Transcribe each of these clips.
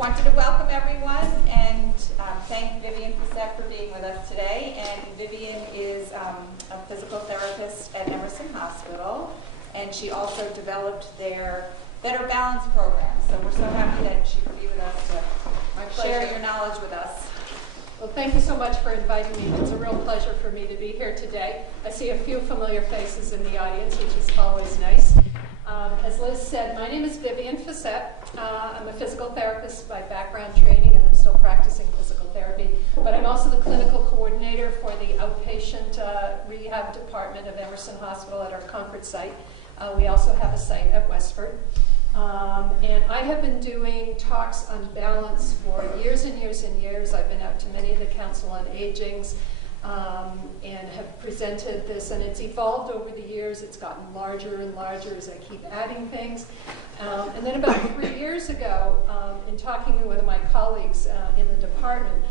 wanted to welcome everyone and thank Vivian Facette for being with us today. And Vivian is a physical therapist at Emerson Hospital, and she also developed their Better Balance program. So we're so happy that she could be with us to share your knowledge with us. Well, thank you so much for inviting me. It's a real pleasure for me to be here today. I see a few familiar faces in the audience, which is always nice. As Liz said, my name is Vivian Facette. I'm a physical therapist by background training, and I'm still practicing physical therapy. But I'm also the clinical coordinator for the outpatient rehab department of Emerson Hospital at our Concord site. We also have a site at Westford. And I have been doing talks on balance for years and years and years. I've been out to many of the Council on Agings and have presented this, and it's evolved over the years. It's gotten larger and larger as I keep adding things. And then about 3 years ago, in talking to one of my colleagues in the department,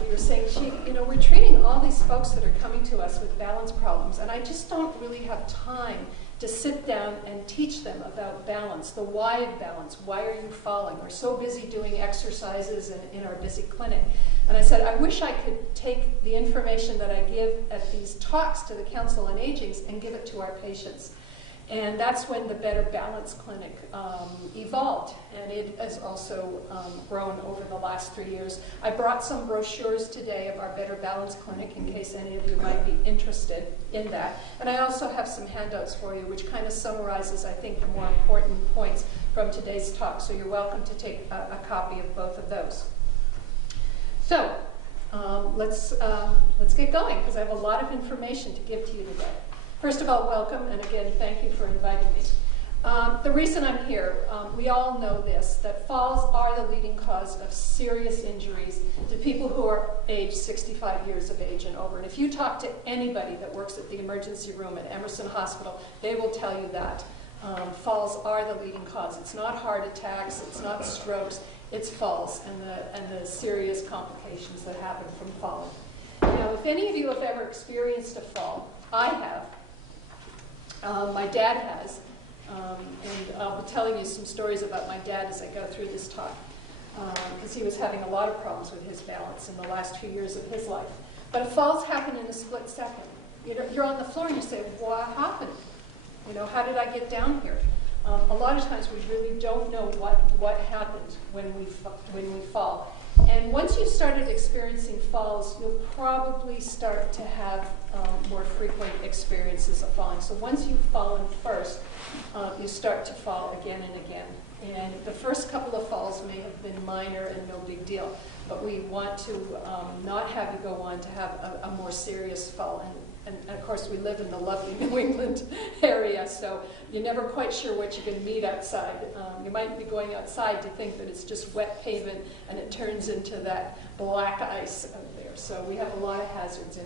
we were saying, gee, we're treating all these folks that are coming to us with balance problems, and I just don't really have time to sit down and teach them about balance, the why of balance. Why are you falling? We're so busy doing exercises in our busy clinic. And I said, I wish I could take the information that I give at these talks to the Council on Agings and give it to our patients. And that's when the Better Balance Clinic evolved, and it has also grown over the last 3 years. I brought some brochures today of our Better Balance Clinic in case any of you might be interested in that. And I also have some handouts for you which kind of summarizes, I think, the more important points from today's talk. So you're welcome to take a copy of both of those. So let's get going, because I have a lot of information to give to you today. First of all, welcome, and again, thank you for inviting me. The reason I'm here, we all know this, that falls are the leading cause of serious injuries to people who are aged 65 years of age and over. And if you talk to anybody that works at the emergency room at Emerson Hospital, they will tell you that. Falls are the leading cause. It's not heart attacks, it's not strokes, it's falls and the serious complications that happen from falling. Now, if any of you have ever experienced a fall, I have. My dad has, and I'll be telling you some stories about my dad as I go through this talk, because he was having a lot of problems with his balance in the last few years of his life. But falls happen in a split second. You're on the floor and you say, what happened? How did I get down here? A lot of times we really don't know what happened when we fall. And once you started experiencing falls, you'll probably start to have more frequent experiences of falling. So once you've fallen first, you start to fall again and again. And the first couple of falls may have been minor and no big deal, but we want to not have you go on to have a more serious fall. And of course, we live in the lovely New England area, so you're never quite sure what you're going to meet outside. You might be going outside to think that it's just wet pavement, and it turns into that black ice out there. So we have a lot of hazards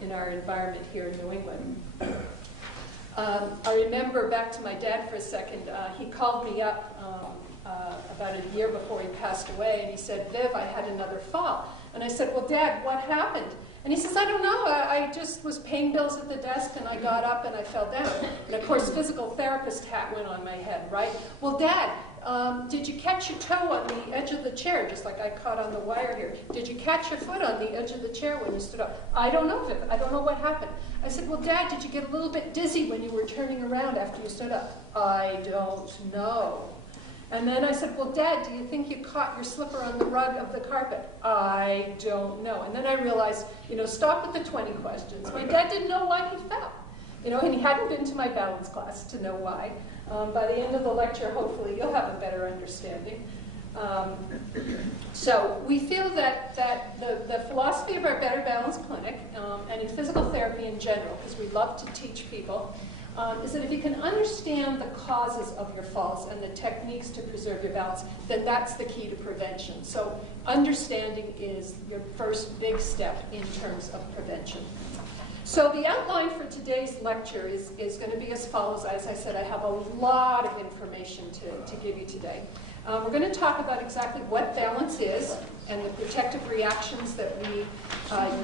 in our environment here in New England. I remember, back to my dad for a second, he called me up about a year before he passed away, and he said, Viv, I had another fall. And I said, well, Dad, what happened? And he says, I don't know, I just was paying bills at the desk and I got up and I fell down. And of course, physical therapist hat went on my head, right? Well, Dad, did you catch your toe on the edge of the chair, just like I caught on the wire here? Did you catch your foot on the edge of the chair when you stood up? I don't know, Viv. I don't know what happened. I said, well, Dad, did you get a little bit dizzy when you were turning around after you stood up? I don't know. And then I said, well, Dad, do you think you caught your slipper on the rug of the carpet? I don't know. And then I realized, stop with the 20 questions. My dad didn't know why he fell. And he hadn't been to my balance class to know why. By the end of the lecture, hopefully, you'll have a better understanding. So we feel that the philosophy of our Better Balance Clinic, and in physical therapy in general, because we love to teach people, is that if you can understand the causes of your falls and the techniques to preserve your balance, then that's the key to prevention. So understanding is your first big step in terms of prevention. So the outline for today's lecture is going to be as follows. As I said, I have a lot of information to give you today. We're going to talk about exactly what balance is and the protective reactions that we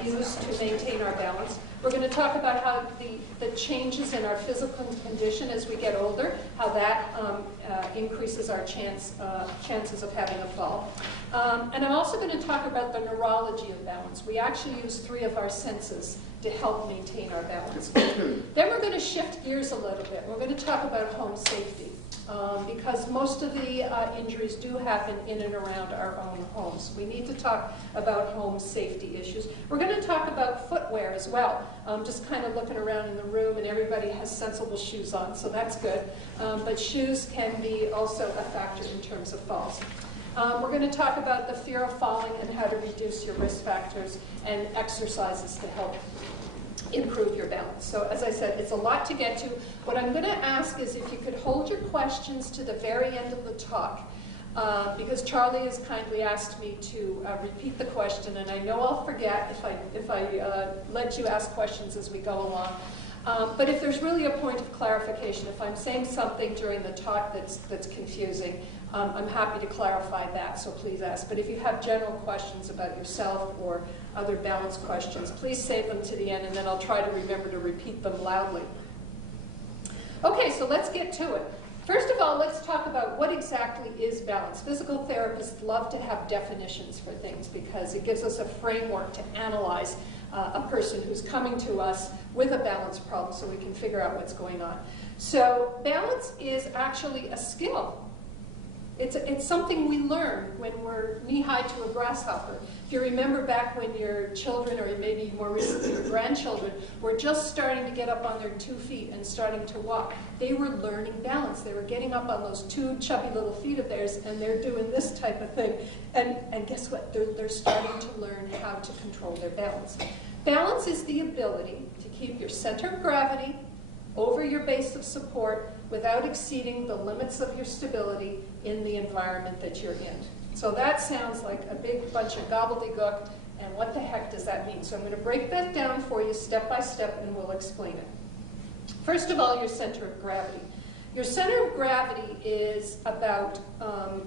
use to maintain our balance. We're going to talk about how the changes in our physical condition as we get older, how that increases our chances of having a fall. And I'm also going to talk about the neurology of balance. We actually use 3 of our senses to help maintain our balance. Then we're going to shift gears a little bit. We're going to talk about home safety. Because most of the injuries do happen in and around our own homes. We need to talk about home safety issues. We're going to talk about footwear as well. Just kind of looking around in the room, and everybody has sensible shoes on, so that's good. But shoes can be also a factor in terms of falls. We're going to talk about the fear of falling and how to reduce your risk factors and exercises to help improve your balance. So as I said, it's a lot to get to. What I'm going to ask is if you could hold your questions to the very end of the talk, because Charlie has kindly asked me to repeat the question, and I know I'll forget if I let you ask questions as we go along. But if there's really a point of clarification, if I'm saying something during the talk that's confusing, I'm happy to clarify that, so please ask. But if you have general questions about yourself or other balance questions, please save them to the end, and then I'll try to remember to repeat them loudly. Okay, so let's get to it. First of all, let's talk about what exactly is balance. Physical therapists love to have definitions for things because it gives us a framework to analyze a person who's coming to us with a balance problem so we can figure out what's going on. So balance is actually a skill. It's something we learn when we're knee-high to a grasshopper. If you remember back when your children, or maybe more recently your grandchildren, were just starting to get up on their 2 feet and starting to walk, they were learning balance. They were getting up on those 2 chubby little feet of theirs, and they're doing this type of thing. And guess what? They're starting to learn how to control their balance. Balance is the ability to keep your center of gravity over your base of support without exceeding the limits of your stability in the environment that you're in. So that sounds like a big bunch of gobbledygook, and what the heck does that mean? So I'm going to break that down for you step by step, and we'll explain it. First of all, your center of gravity. Your center of gravity is about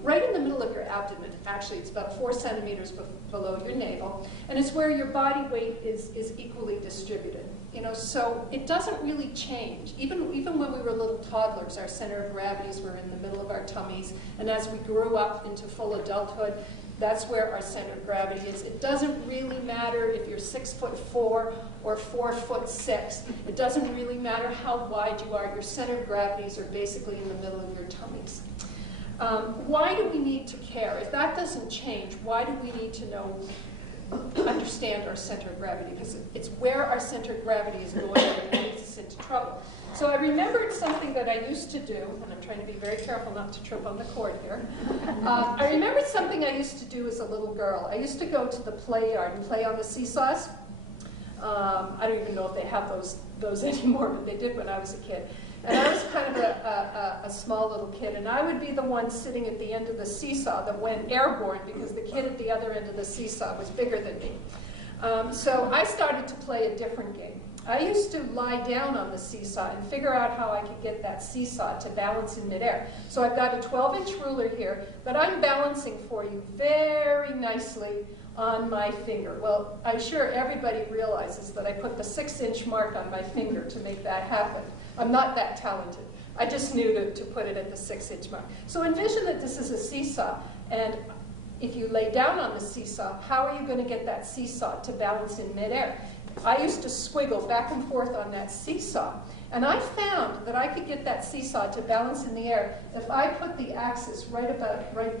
right in the middle of your abdomen. Actually, it's about 4 centimeters below your navel, and it's where your body weight is equally distributed. You know, so it doesn't really change. Even when we were little toddlers, our center of gravities were in the middle of our tummies, and as we grew up into full adulthood, that's where our center of gravity is. It doesn't really matter if you're 6'4" or 4'6". It doesn't really matter how wide you are. Your center of gravities are basically in the middle of your tummies. Why do we need to care? If that doesn't change, why do we need to understand our center of gravity? Because it's where our center of gravity is going that leads us into trouble. So I remembered something that I used to do, and I'm trying to be very careful not to trip on the cord here. I remembered something I used to do as a little girl. I used to go to the play yard and play on the seesaws. I don't even know if they have those anymore, but they did when I was a kid. And I was kind of a small little kid, and I would be the one sitting at the end of the seesaw that went airborne because the kid at the other end of the seesaw was bigger than me. So I started to play a different game. I used to lie down on the seesaw and figure out how I could get that seesaw to balance in midair. So I've got a 12-inch ruler here that I'm balancing for you very nicely on my finger. Well, I'm sure everybody realizes that I put the 6-inch mark on my finger to make that happen. I'm not that talented. I just knew to put it at the 6-inch mark. So envision that this is a seesaw, and if you lay down on the seesaw, how are you going to get that seesaw to balance in midair? I used to squiggle back and forth on that seesaw, and I found that I could get that seesaw to balance in the air if I put the axis right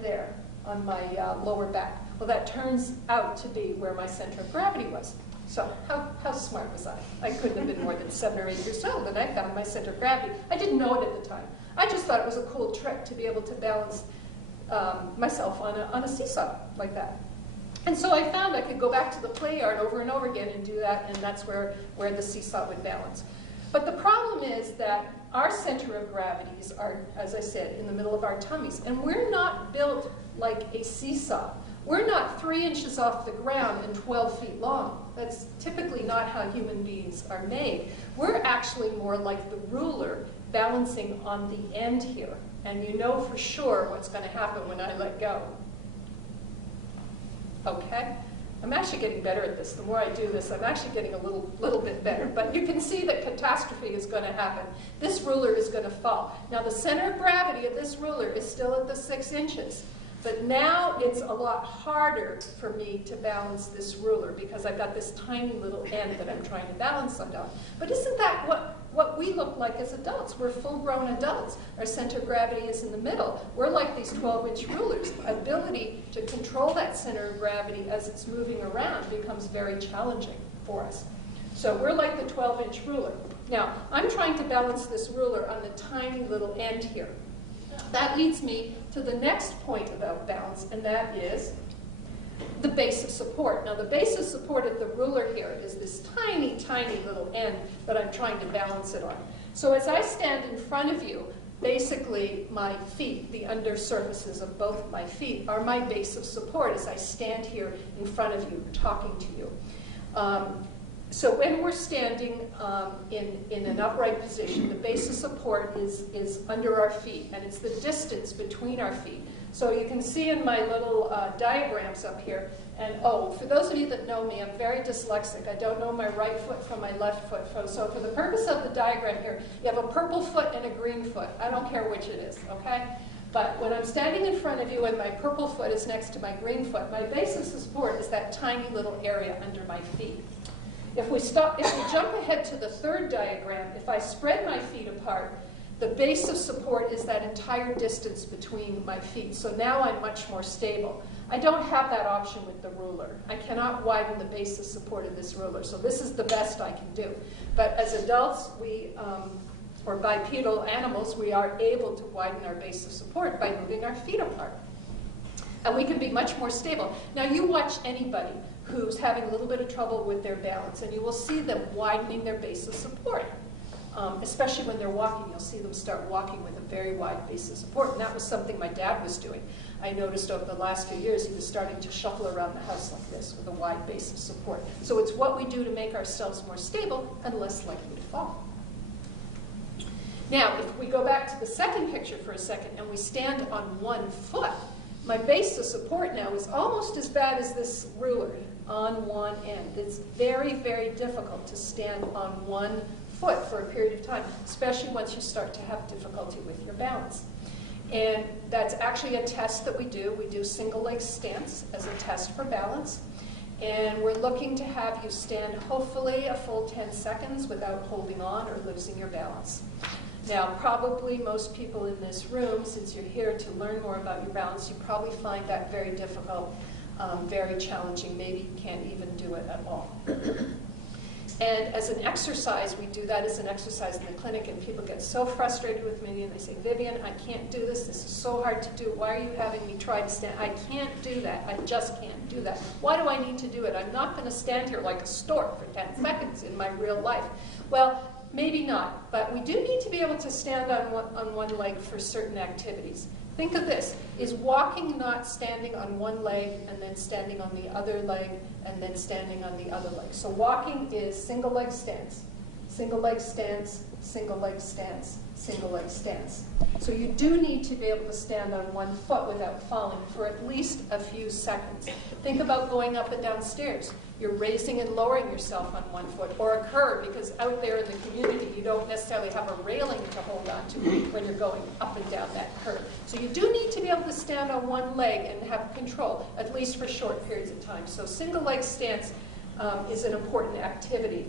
there on my lower back. Well, that turns out to be where my center of gravity was. So how smart was I? I couldn't have been more than 7 or 8 years old, and I found my center of gravity. I didn't know it at the time. I just thought it was a cool trick to be able to balance myself on a seesaw like that. And so I found I could go back to the play yard over and over again and do that, and that's where the seesaw would balance. But the problem is that our center of gravities are, as I said, in the middle of our tummies, and we're not built like a seesaw. We're not 3 inches off the ground and 12 feet long. That's typically not how human beings are made. We're actually more like the ruler balancing on the end here. And you know for sure what's going to happen when I let go. Okay? I'm actually getting better at this. The more I do this, I'm actually getting a little bit better. But you can see that catastrophe is going to happen. This ruler is going to fall. Now, the center of gravity of this ruler is still at the 6 inches. But now it's a lot harder for me to balance this ruler because I've got this tiny little end that I'm trying to balance on. But isn't that what we look like as adults? We're full-grown adults. Our center of gravity is in the middle. We're like these 12-inch rulers. Ability to control that center of gravity as it's moving around becomes very challenging for us. So we're like the 12-inch ruler. Now, I'm trying to balance this ruler on the tiny little end here. That leads me to the next point about balance, and that is the base of support. Now, the base of support at the ruler here is this tiny, tiny little end that I'm trying to balance it on. So as I stand in front of you, basically my feet, the under surfaces of both my feet, are my base of support as I stand here in front of you talking to you. So when we're standing in an upright position, the base of support is under our feet, and it's the distance between our feet. So you can see in my little diagrams up here, and for those of you that know me, I'm very dyslexic. I don't know my right foot from my left foot. So for the purpose of the diagram here, you have a purple foot and a green foot. I don't care which it is, okay? But when I'm standing in front of you and my purple foot is next to my green foot, my base of support is that tiny little area under my feet. If we jump ahead to the third diagram, if I spread my feet apart, the base of support is that entire distance between my feet. So now I'm much more stable. I don't have that option with the ruler. I cannot widen the base of support of this ruler. So this is the best I can do. But as adults, or bipedal animals, we are able to widen our base of support by moving our feet apart. And we can be much more stable. Now you watch anybody who's having a little bit of trouble with their balance, and you will see them widening their base of support. Especially when they're walking, you'll see them start walking with a very wide base of support, and that was something my dad was doing. I noticed over the last few years he was starting to shuffle around the house like this with a wide base of support. So it's what we do to make ourselves more stable and less likely to fall. Now, if we go back to the second picture for a second and we stand on one foot, my base of support now is almost as bad as this ruler on one end. It's very, very difficult to stand on one foot for a period of time, especially once you start to have difficulty with your balance. And that's actually a test that we do. We do single leg stance as a test for balance. And we're looking to have you stand hopefully a full 10 seconds without holding on or losing your balance. Now, probably most people in this room, since you're here to learn more about your balance, you probably find that very difficult, very challenging. Maybe you can't even do it at all. And as an exercise, we do that as an exercise in the clinic, and people get so frustrated with me, and they say, Vivian, I can't do this. This is so hard to do. Why are you having me try to stand? I can't do that. I just can't do that. Why do I need to do it? I'm not going to stand here like a stork for 10 seconds in my real life. Well, maybe not, but we do need to be able to stand on one leg for certain activities. Think of this. Is walking not standing on one leg and then standing on the other leg and then standing on the other leg? So walking is single leg stance, single leg stance, single leg stance, single leg stance. So you do need to be able to stand on one foot without falling for at least a few seconds. Think about going up and down stairs. You're raising and lowering yourself on one foot, or a curb, because out there in the community you don't necessarily have a railing to hold on to when you're going up and down that curb. So you do need to be able to stand on one leg and have control, at least for short periods of time. So single leg stance is an important activity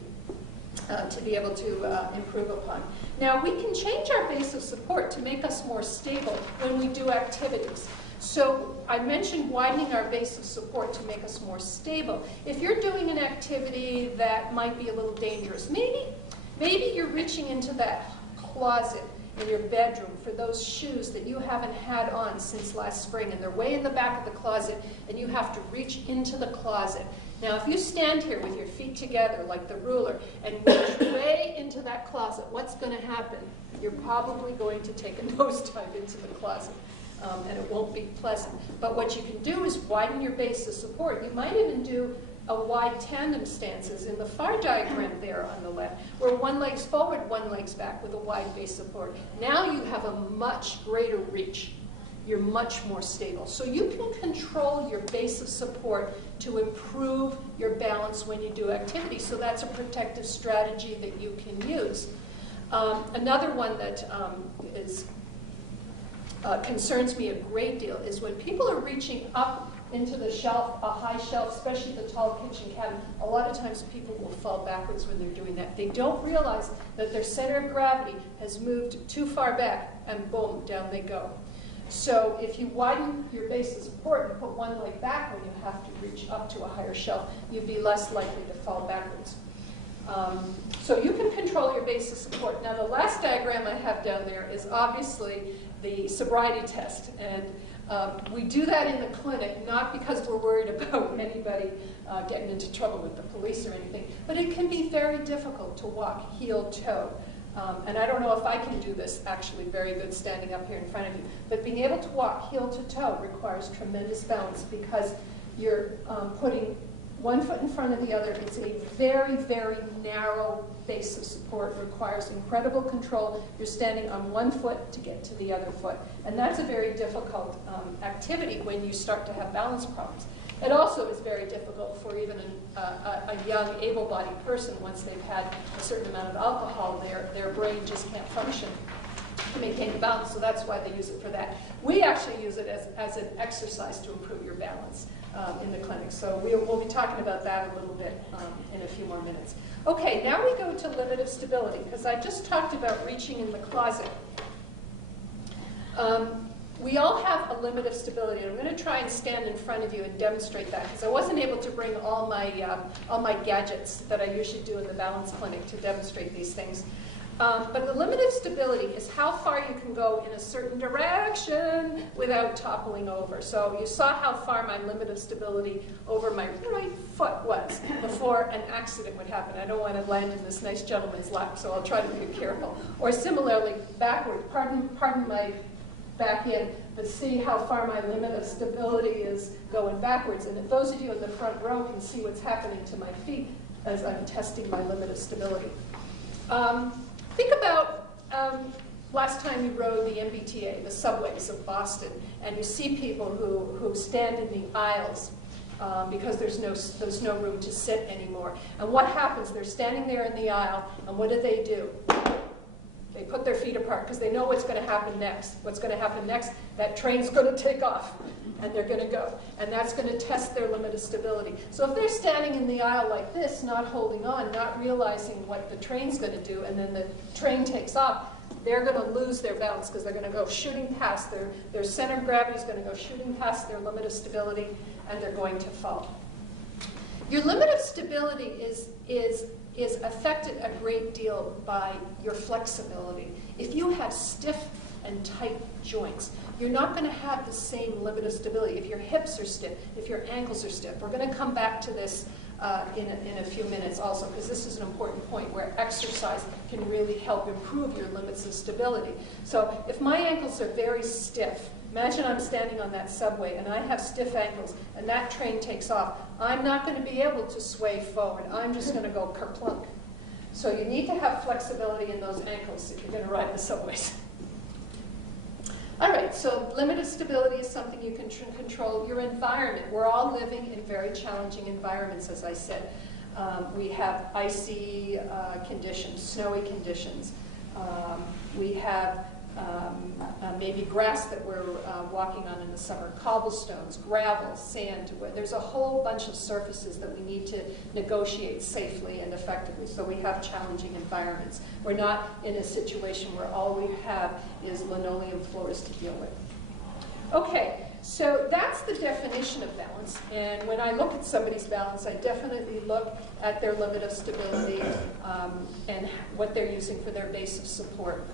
to be able to improve upon. Now, we can change our base of support to make us more stable when we do activities. So I mentioned widening our base of support to make us more stable. If you're doing an activity that might be a little dangerous, maybe you're reaching into that closet in your bedroom for those shoes that you haven't had on since last spring, and they're way in the back of the closet, and you have to reach into the closet. Now, if you stand here with your feet together like the ruler and reach way into that closet, what's going to happen? You're probably going to take a nosedive into the closet. And it won't be pleasant. But what you can do is widen your base of support. You might even do a wide tandem stances in the far diagram there on the left, where one leg's forward, one leg's back with a wide base support. Now you have a much greater reach. you're much more stable. So you can control your base of support to improve your balance when you do activity. So that's a protective strategy that you can use. Another one that concerns me a great deal is when people are reaching up into the shelf, a high shelf, especially the tall kitchen cabinet. A lot of times people will fall backwards when they're doing that. They don't realize that their center of gravity has moved too far back, and boom, down they go. So if you widen your base of support and put one leg back when you have to reach up to a higher shelf, you'd be less likely to fall backwards. So you can control your base of support. Now the last diagram I have down there is obviously the sobriety test. And we do that in the clinic, not because we're worried about anybody getting into trouble with the police or anything, but it can be very difficult to walk heel-toe. And I don't know if I can do this actually very good standing up here in front of you, but being able to walk heel-to-toe requires tremendous balance because you're putting one foot in front of the other. It's a very, very narrow base of support. It requires incredible control. You're standing on one foot to get to the other foot. And that's a very difficult activity when you start to have balance problems. It also is very difficult for even a young, able-bodied person. Once they've had a certain amount of alcohol, their brain just can't function to maintain the balance, so that's why they use it for that. We actually use it as an exercise to improve your balance in the clinic. So we'll be talking about that a little bit in a few more minutes. Okay, now we go to limit of stability, because I just talked about reaching in the closet. We all have a limit of stability, and I'm going to try and stand in front of you and demonstrate that, because I wasn't able to bring all my gadgets that I usually do in the balance clinic to demonstrate these things. But the limit of stability is how far you can go in a certain direction without toppling over. So you saw how far my limit of stability over my right foot was before an accident would happen. I don't want to land in this nice gentleman's lap, so I'll try to be careful. Or similarly, backward. Pardon my back in, but see how far my limit of stability is going backwards. And if those of you in the front row can see what's happening to my feet as I'm testing my limit of stability. Think about last time you rode the MBTA, the subways of Boston, and you see people who stand in the aisles because there's no room to sit anymore. And what happens? They're standing there in the aisle, and what do? They put their feet apart because they know what's going to happen next. What's going to happen next? That train's going to take off, and they're going to go. And that's going to test their limit of stability. So if they're standing in the aisle like this, not holding on, not realizing what the train's going to do, and then the train takes off, they're going to lose their balance because they're going to go shooting past. Their center of gravity is going to go shooting past their limit of stability, and they're going to fall. Your limit of stability is affected a great deal by your flexibility. If you have stiff and tight joints, you're not going to have the same limit of stability. If your hips are stiff, if your ankles are stiff, we're going to come back to this in a few minutes also, because this is an important point where exercise can really help improve your limits of stability. So if my ankles are very stiff, imagine I'm standing on that subway and I have stiff ankles and that train takes off. I'm not going to be able to sway forward. I'm just going to go kerplunk. So you need to have flexibility in those ankles if you're going to ride the subways. All right, so limit of stability is something you can control. Your environment. We're all living in very challenging environments, as I said. We have icy conditions, snowy conditions. We have maybe grass that we're walking on in the summer, cobblestones, gravel, sand. There's a whole bunch of surfaces that we need to negotiate safely and effectively, so we have challenging environments. We're not in a situation where all we have is linoleum floors to deal with. Okay, so that's the definition of balance, and when I look at somebody's balance, I definitely look at their limit of stability and what they're using for their base of support.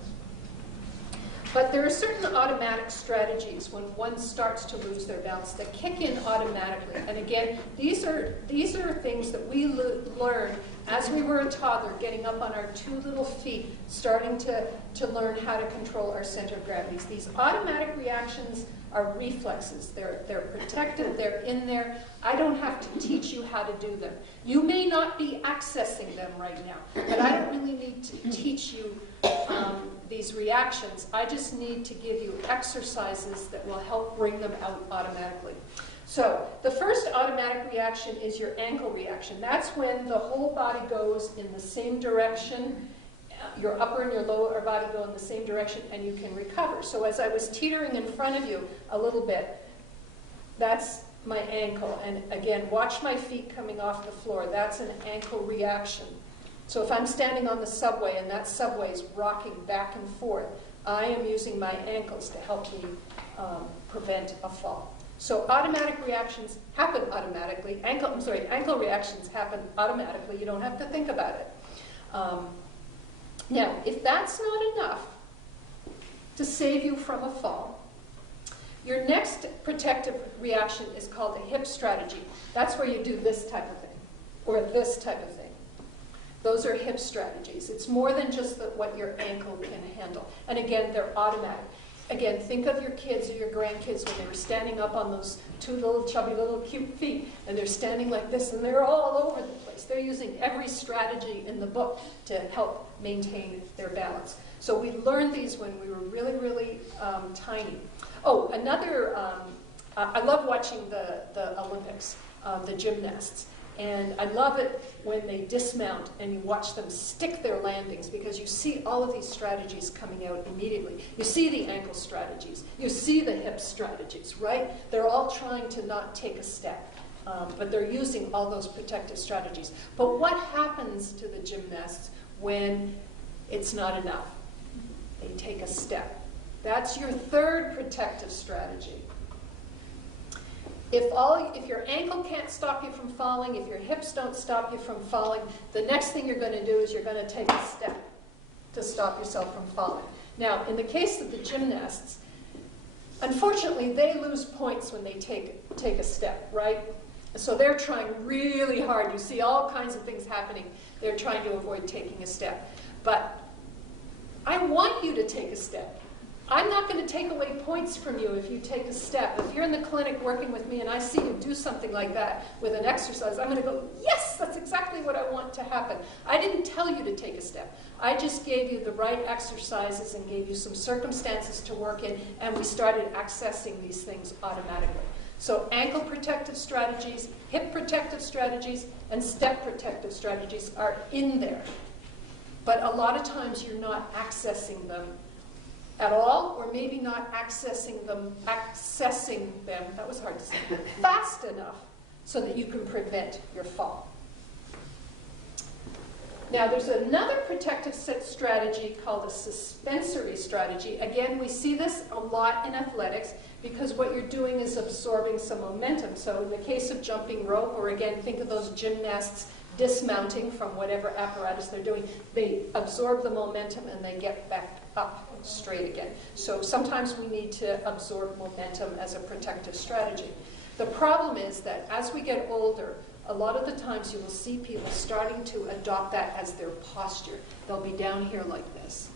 But there are certain automatic strategies when one starts to lose their balance that kick in automatically. And again, these are things that we learn as we were a toddler, getting up on our two little feet, starting to learn how to control our center of gravity. These automatic reactions are reflexes. They're protected, they're in there. I don't have to teach you how to do them. You may not be accessing them right now, but I don't really need to teach you these reactions. I just need to give you exercises that will help bring them out automatically. So the first automatic reaction is your ankle reaction. That's when the whole body goes in the same direction. Your upper and your lower body go in the same direction, and you can recover. So as I was teetering in front of you a little bit, that's my ankle. And again, watch my feet coming off the floor. That's an ankle reaction. So if I'm standing on the subway and that subway is rocking back and forth, I am using my ankles to help me prevent a fall. So automatic reactions happen automatically. Ankle reactions happen automatically. You don't have to think about it. Now, if that's not enough to save you from a fall, your next protective reaction is called a hip strategy. That's where you do this type of thing, or this type of thing. Those are hip strategies. It's more than just what your ankle can handle. And again, they're automatic. Again, think of your kids or your grandkids when they were standing up on those two little chubby little cute feet, and they're standing like this, and they're all over the place. They're using every strategy in the book to help maintain their balance. So we learned these when we were really, really tiny. Oh, another, I love watching the Olympics, the gymnasts. And I love it when they dismount and you watch them stick their landings, because you see all of these strategies coming out immediately. You see the ankle strategies. You see the hip strategies, right? They're all trying to not take a step, but they're using all those protective strategies. But what happens to the gymnasts when it's not enough? They take a step. That's your third protective strategy. If your ankle can't stop you from falling, if your hips don't stop you from falling, the next thing you're going to do is you're going to take a step to stop yourself from falling. Now, in the case of the gymnasts, unfortunately, they lose points when they take a step, right? So they're trying really hard. You see all kinds of things happening. They're trying to avoid taking a step. But I want you to take a step. I'm not going to take away points from you if you take a step. If you're in the clinic working with me and I see you do something like that with an exercise, I'm going to go, yes, that's exactly what I want to happen. I didn't tell you to take a step. I just gave you the right exercises and gave you some circumstances to work in, and we started accessing these things automatically. So ankle protective strategies, hip protective strategies, and step protective strategies are in there. But a lot of times you're not accessing them at all, or maybe not accessing them, that was hard to say, fast enough so that you can prevent your fall. Now, there's another protective strategy called a suspensory strategy. Again, we see this a lot in athletics because what you're doing is absorbing some momentum. So in the case of jumping rope, or again, think of those gymnasts dismounting from whatever apparatus they're doing, they absorb the momentum and they get back up straight again. So sometimes we need to absorb momentum as a protective strategy. The problem is that as we get older, a lot of the times you will see people starting to adopt that as their posture. They'll be down here like this.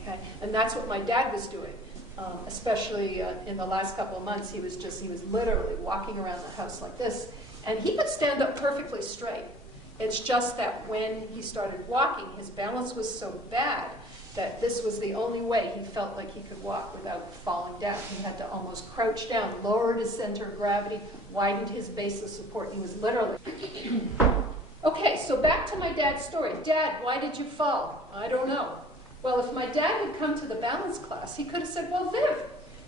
Okay? And that's what my dad was doing. Especially in the last couple of months, he was literally walking around the house like this. And he could stand up perfectly straight. It's just that when he started walking, his balance was so bad that this was the only way he felt like he could walk without falling down. He had to almost crouch down, lowered his center of gravity, widened his base of support. He was literally... Okay, so back to my dad's story. Dad, why did you fall? I don't know. Well, if my dad had come to the balance class, he could have said, well, Viv,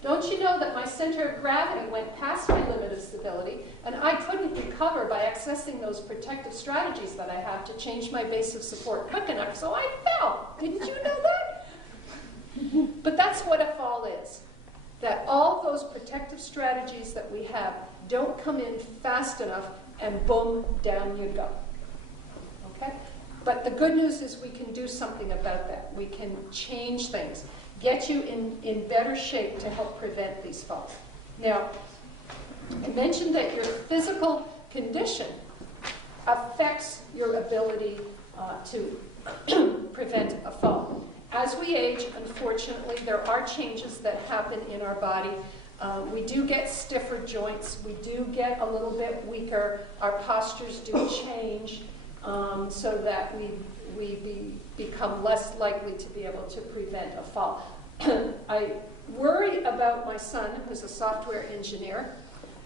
don't you know that my center of gravity went past my limit of stability, and I couldn't recover by accessing those protective strategies that I have to change my base of support quick enough, so I fell. Didn't you know that? But that's what a fall is. That all those protective strategies that we have don't come in fast enough, and boom, down you go. Okay? But the good news is we can do something about that. We can change things. Get you in better shape to help prevent these falls. Now, I mentioned that your physical condition affects your ability to prevent a fall. As we age, unfortunately, there are changes that happen in our body. We do get stiffer joints. We do get a little bit weaker. Our postures do change so that we become less likely to be able to prevent a fall. I worry about my son, who's a software engineer,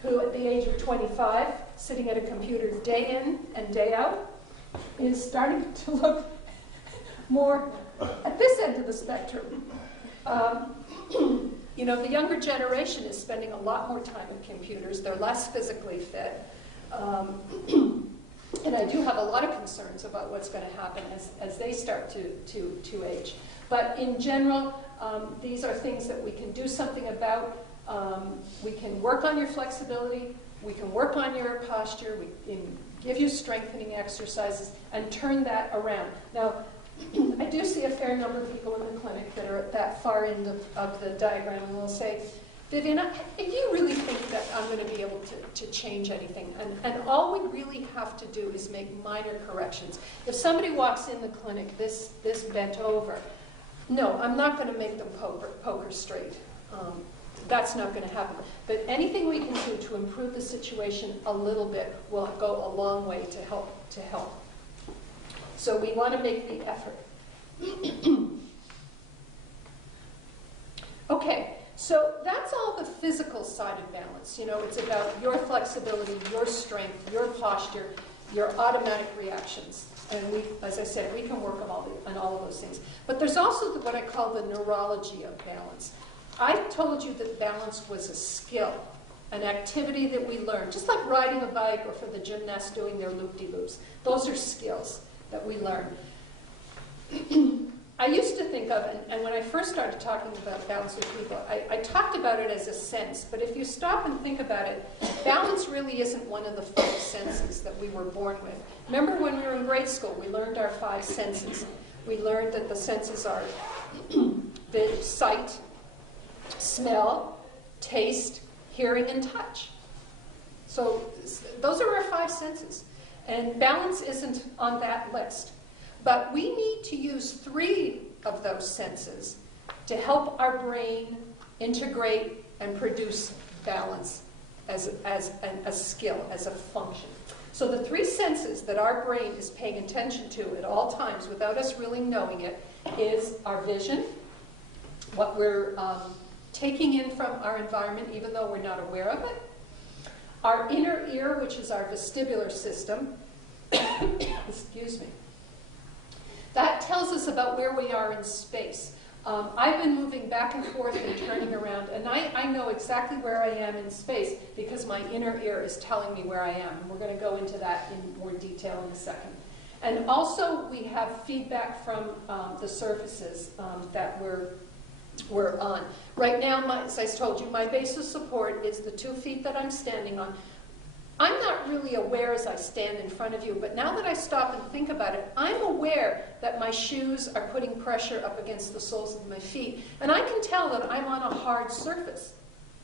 who at the age of 25, sitting at a computer day in and day out, is starting to look more at this end of the spectrum. You know, the younger generation is spending a lot more time at computers. They're less physically fit. And I do have a lot of concerns about what's going to happen as they start to age. But in general, these are things that we can do something about. We can work on your flexibility. We can work on your posture. We can give you strengthening exercises and turn that around. Now, I do see a fair number of people in the clinic that are at that far end of the diagram, and they'll say, Vivian, if you really think that I'm going to be able to change anything, and all we really have to do is make minor corrections. If somebody walks in the clinic this bent over, no, I'm not going to make them poker straight. That's not going to happen. But anything we can do to improve the situation a little bit will go a long way to help. So we want to make the effort. Okay, so that's all the physical side of balance. You know, it's about your flexibility, your strength, your posture, your automatic reactions. And we, as I said, we can work on all of those things. But there's also what I call the neurology of balance. I told you that balance was a skill, an activity that we learn, just like riding a bike or for the gymnasts doing their loop-de-loops. Those are skills that we learn. I used to think of, and when I first started talking about balance with people, I talked about it as a sense, but if you stop and think about it, balance really isn't one of the 5 senses that we were born with. Remember when we were in grade school, we learned our 5 senses. We learned that the senses are sight, smell, taste, hearing, and touch. So those are our 5 senses. And balance isn't on that list. But we need to use 3 of those senses to help our brain integrate and produce balance as a skill, as a function. So the 3 senses that our brain is paying attention to at all times without us really knowing it is our vision, what we're taking in from our environment even though we're not aware of it, our inner ear, which is our vestibular system, excuse me, that tells us about where we are in space. I've been moving back and forth and turning around, and I know exactly where I am in space because my inner ear is telling me where I am. And we're going to go into that in more detail in a second. And also, we have feedback from the surfaces that we're on. Right now, as I told you, my base of support is the 2 feet that I'm standing on. I'm not really aware as I stand in front of you, but now that I stop and think about it, I'm aware that my shoes are putting pressure up against the soles of my feet, and I can tell that I'm on a hard surface,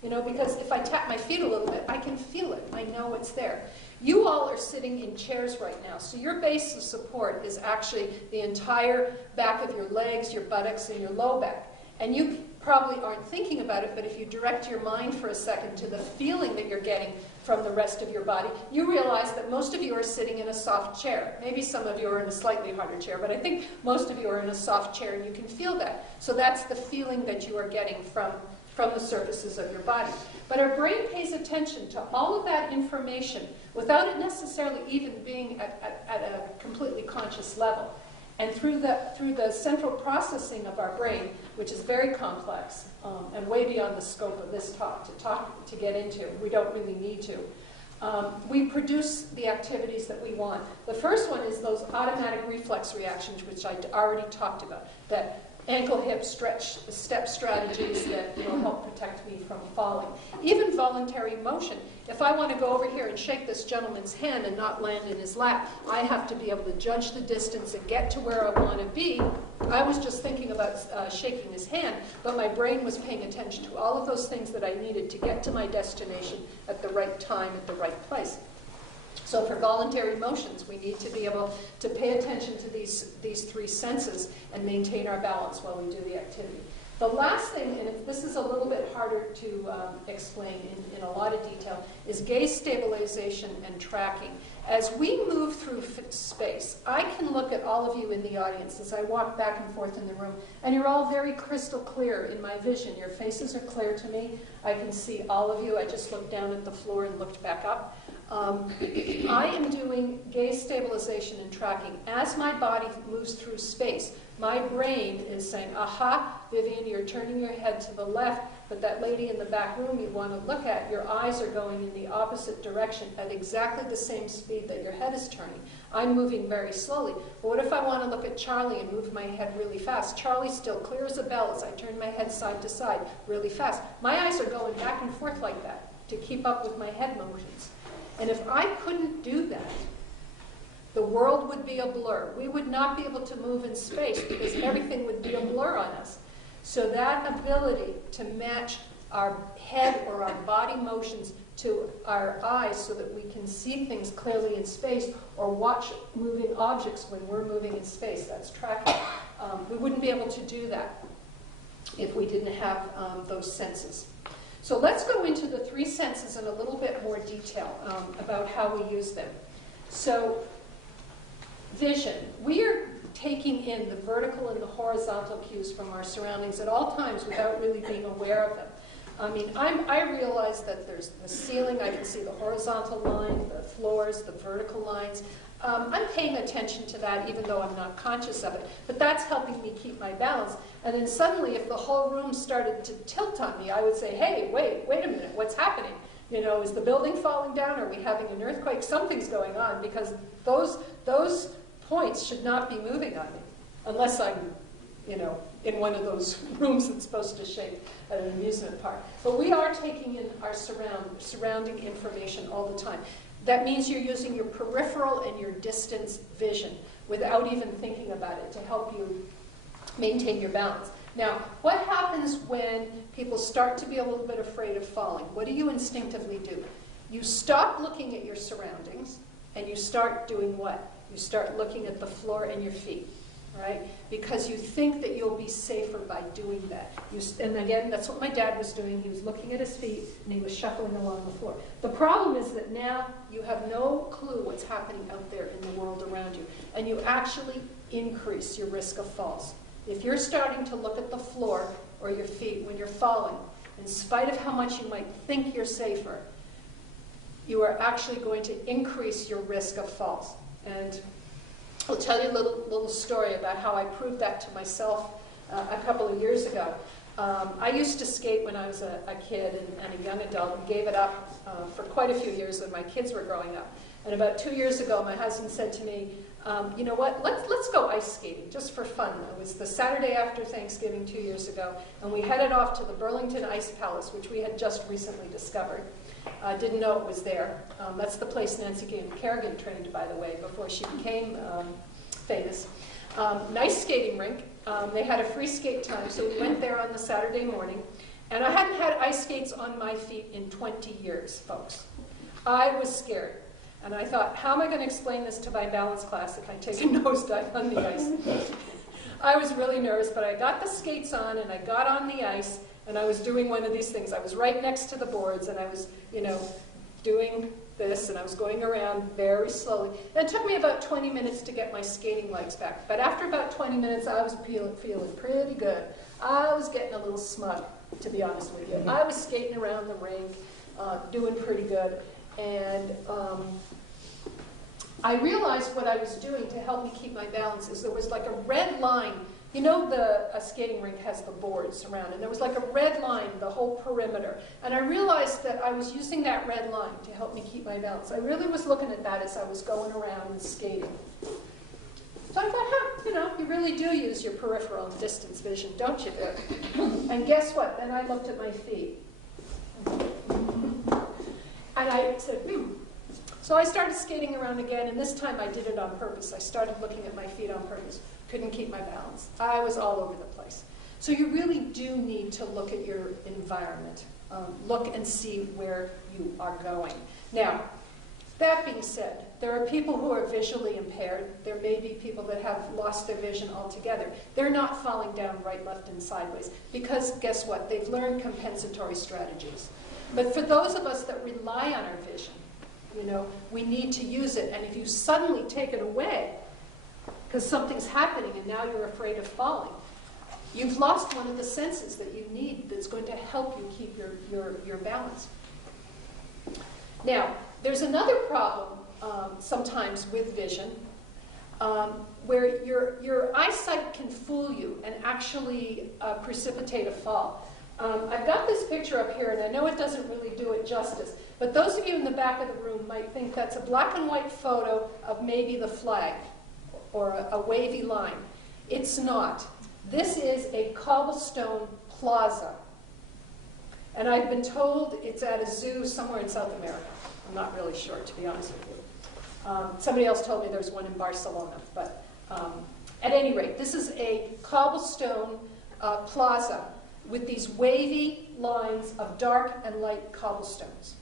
you know, because if I tap my feet a little bit, I can feel it. I know it's there. You all are sitting in chairs right now, so your base of support is actually the entire back of your legs, your buttocks, and your low back. And you probably aren't thinking about it, but if you direct your mind for a second to the feeling that you're getting from the rest of your body, you realize that most of you are sitting in a soft chair. Maybe some of you are in a slightly harder chair, but I think most of you are in a soft chair and you can feel that. So that's the feeling that you are getting from the surfaces of your body. But our brain pays attention to all of that information without it necessarily even being at a completely conscious level. And through the central processing of our brain, which is very complex and way beyond the scope of this talk to get into, we don't really need to, we produce the activities that we want. The first one is those automatic reflex reactions, which I already talked about, that ankle hip stretch step strategies that will help protect me from falling. Even voluntary motion. If I want to go over here and shake this gentleman's hand and not land in his lap, I have to be able to judge the distance and get to where I want to be. I was just thinking about shaking his hand, but my brain was paying attention to all of those things that I needed to get to my destination at the right time, at the right place. So for voluntary motions, we need to be able to pay attention to these 3 senses and maintain our balance while we do the activity. The last thing, and this is a little bit harder to explain in a lot of detail, is gaze stabilization and tracking. As we move through space, I can look at all of you in the audience as I walk back and forth in the room, and you're all very crystal clear in my vision. Your faces are clear to me. I can see all of you. I just looked down at the floor and looked back up. I am doing gaze stabilization and tracking. As my body moves through space, my brain is saying, aha, Vivian, you're turning your head to the left, but that lady in the back room you want to look at, your eyes are going in the opposite direction at exactly the same speed that your head is turning. I'm moving very slowly. But what if I want to look at Charlie and move my head really fast? Charlie's still clear as a bell as I turn my head side to side really fast. My eyes are going back and forth like that to keep up with my head motions. And if I couldn't do that, the world would be a blur. We would not be able to move in space because everything would be a blur on us. So that ability to match our head or our body motions to our eyes so that we can see things clearly in space or watch moving objects when we're moving in space, that's tracking. We wouldn't be able to do that if we didn't have those senses. So let's go into the three senses in a little bit more detail about how we use them. So vision. We are taking in the vertical and the horizontal cues from our surroundings at all times without really being aware of them. I mean, I realize that there's the ceiling. I can see the horizontal line, the floors, the vertical lines. I'm paying attention to that even though I'm not conscious of it. But that's helping me keep my balance. And then suddenly, if the whole room started to tilt on me, I would say, hey, wait a minute, what's happening? You know, is the building falling down? Are we having an earthquake? Something's going on because those points should not be moving on me unless I'm, you know, in one of those rooms that's supposed to shake at an amusement park. But we are taking in our surrounding information all the time. That means you're using your peripheral and your distance vision without even thinking about it to help you maintain your balance. Now, what happens when people start to be a little bit afraid of falling? What do you instinctively do? You stop looking at your surroundings and you start doing what? You start looking at the floor and your feet, right? Because you think that you'll be safer by doing that. And again, that's what my dad was doing. He was looking at his feet and he was shuffling along the floor. The problem is that now you have no clue what's happening out there in the world around you. And you actually increase your risk of falls. If you're starting to look at the floor or your feet when you're falling, in spite of how much you might think you're safer, you are actually going to increase your risk of falls. And I'll tell you a little story about how I proved that to myself a couple of years ago. I used to skate when I was a kid and a young adult and gave it up for quite a few years when my kids were growing up. And about 2 years ago, my husband said to me, you know what, let's go ice skating, just for fun. It was the Saturday after Thanksgiving 2 years ago, and we headed off to the Burlington Ice Palace, which we had just recently discovered. Didn't know it was there. That's the place Nancy Kerrigan trained, by the way, before she became famous. Nice skating rink. They had a free skate time, so we went there on the Saturday morning. And I hadn't had ice skates on my feet in 20 years, folks. I was scared. And I thought, how am I going to explain this to my balance class if I take a nosedive on the ice? I was really nervous, but I got the skates on, and I got on the ice, and I was doing one of these things. I was right next to the boards, and I was, you know, doing this, and I was going around very slowly. And it took me about 20 minutes to get my skating legs back. But after about 20 minutes, I was feeling pretty good. I was getting a little smug, to be honest with you. I was skating around the rink, doing pretty good. And I realized what I was doing to help me keep my balance is there was like a red line. You know, a skating rink has the boards around, and there was like a red line the whole perimeter. And I realized that I was using that red line to help me keep my balance. I really was looking at that as I was going around and skating. So I thought, you know, you really do use your peripheral and distance vision, don't you? And guess what? Then I looked at my feet. And I said, So I started skating around again, and this time I did it on purpose. I started looking at my feet on purpose. Couldn't keep my balance. I was all over the place. So you really do need to look at your environment. Look and see where you are going. Now, That being said, there are people who are visually impaired. There may be people that have lost their vision altogether. They're not falling down right, left, and sideways because, guess what? They've learned compensatory strategies. But for those of us that rely on our vision, we need to use it. And if you suddenly take it away because something's happening and now you're afraid of falling, you've lost one of the senses that you need that's going to help you keep your balance. Now, there's another problem sometimes with vision where your eyesight can fool you and actually precipitate a fall. I've got this picture up here, and I know it doesn't really do it justice, but those of you in the back of the room might think that's a black and white photo of maybe the flag or a wavy line. It's not. This is a cobblestone plaza, and I've been told it's at a zoo somewhere in South America. I'm not really sure, to be honest with you. Somebody else told me there's one in Barcelona. But at any rate, this is a cobblestone plaza with these wavy lines of dark and light cobblestones.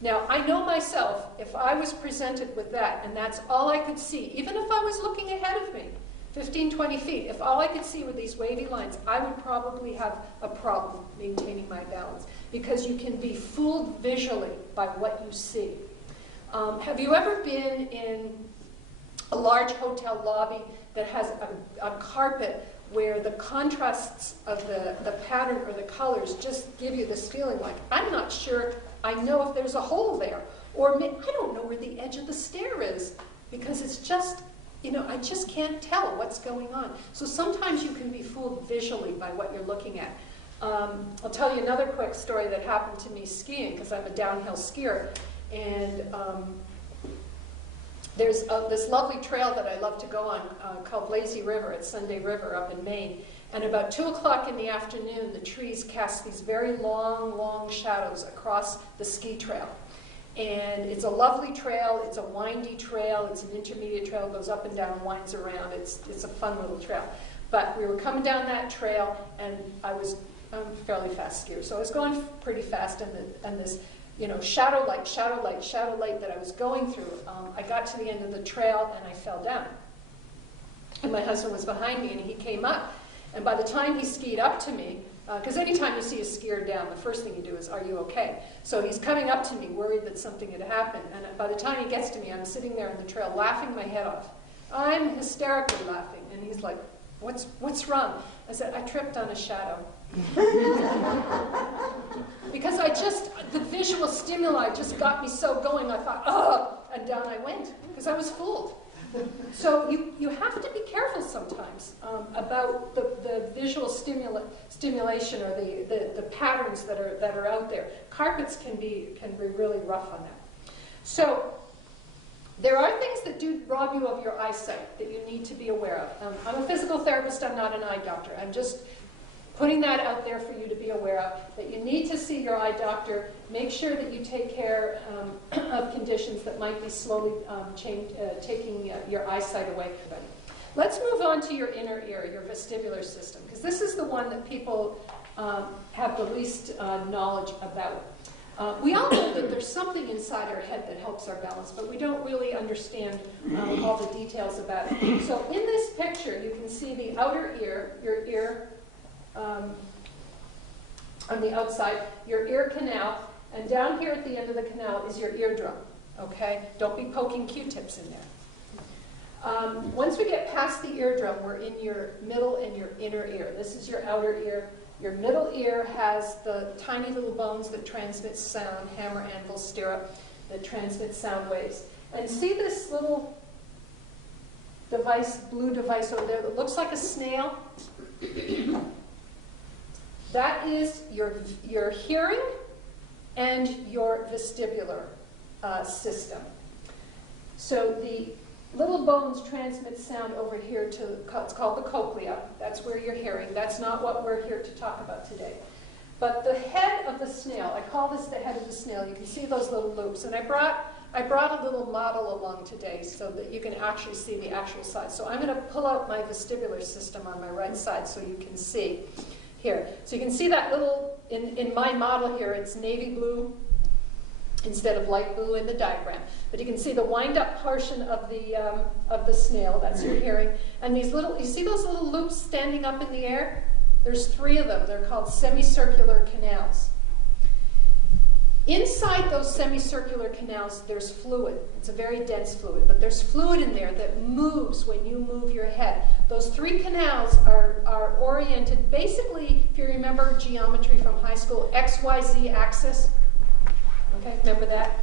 Now, I know myself, if I was presented with that, and that's all I could see, even if I was looking ahead of me, 15, 20 feet, if all I could see were these wavy lines, I would probably have a problem maintaining my balance, because you can be fooled visually by what you see. Have you ever been in a large hotel lobby that has a carpet where the contrasts of the pattern or the colors just give you this feeling like, I'm not sure I know if there's a hole there, or I don't know where the edge of the stair is, because it's just, I just can't tell what's going on. So sometimes you can be fooled visually by what you're looking at. I'll tell you another quick story that happened to me skiing, because I'm a downhill skier. And there's this lovely trail that I love to go on called Lazy River. It's Sunday River up in Maine. And about 2 o'clock in the afternoon, the trees cast these very long, long shadows across the ski trail. And it's a lovely trail. It's a windy trail. It's an intermediate trail. It goes up and down, winds around. It's a fun little trail. But we were coming down that trail, and I'm a fairly fast skier, so I was going pretty fast, and this shadow light that I was going through, I got to the end of the trail and I fell down. And my husband was behind me, and he came up. And by the time he skied up to me, because anytime you see a skier down, the first thing you do is, are you okay? So he's coming up to me, worried that something had happened. And by the time he gets to me, I'm sitting there on the trail laughing my head off. I'm hysterically laughing. And he's like, what's wrong? I said, I tripped on a shadow. Because the visual stimuli just got me so going, I thought, oh, and down I went, because I was fooled. So you have to be careful sometimes about the visual stimulation or the patterns that are out there. Carpets can be really rough on that. So there are things that do rob you of your eyesight that you need to be aware of. I'm a physical therapist. I'm not an eye doctor. I'm just putting that out there for you to be aware of, that you need to see your eye doctor. Make sure that you take care of conditions that might be slowly taking your eyesight away. Let's move on to your inner ear, your vestibular system, because this is the one that people have the least knowledge about. We all know that there's something inside our head that helps our balance, but we don't really understand all the details about it. So in this picture, you can see the outer ear, your ear on the outside, your ear canal, and down here at the end of the canal is your eardrum, okay? Don't be poking Q-tips in there. Once we get past the eardrum, we're in your middle and your inner ear. This is your outer ear. Your middle ear has the tiny little bones that transmit sound, hammer, anvil, stirrup, that transmit sound waves. And see this little device, blue device over there that looks like a snail? That is your hearing and your vestibular system. So the little bones transmit sound over here it's called the cochlea. That's where you're hearing. That's not what we're here to talk about today. But the head of the snail, I call this the head of the snail. You can see those little loops. And I brought a little model along today so that you can actually see the actual size. So I'm going to pull out my vestibular system on my right side so you can see here. So you can see that little, in my model here, it's navy blue. instead of light blue in the diagram. But you can see the wind-up portion of the snail, that's your hearing. And these little, you see those little loops standing up in the air? There's 3 of them. They're called semicircular canals. Inside those semicircular canals, there's fluid. It's a very dense fluid, but there's fluid in there that moves when you move your head. Those 3 canals are oriented, basically, if you remember geometry from high school, XYZ axis. Okay, remember that?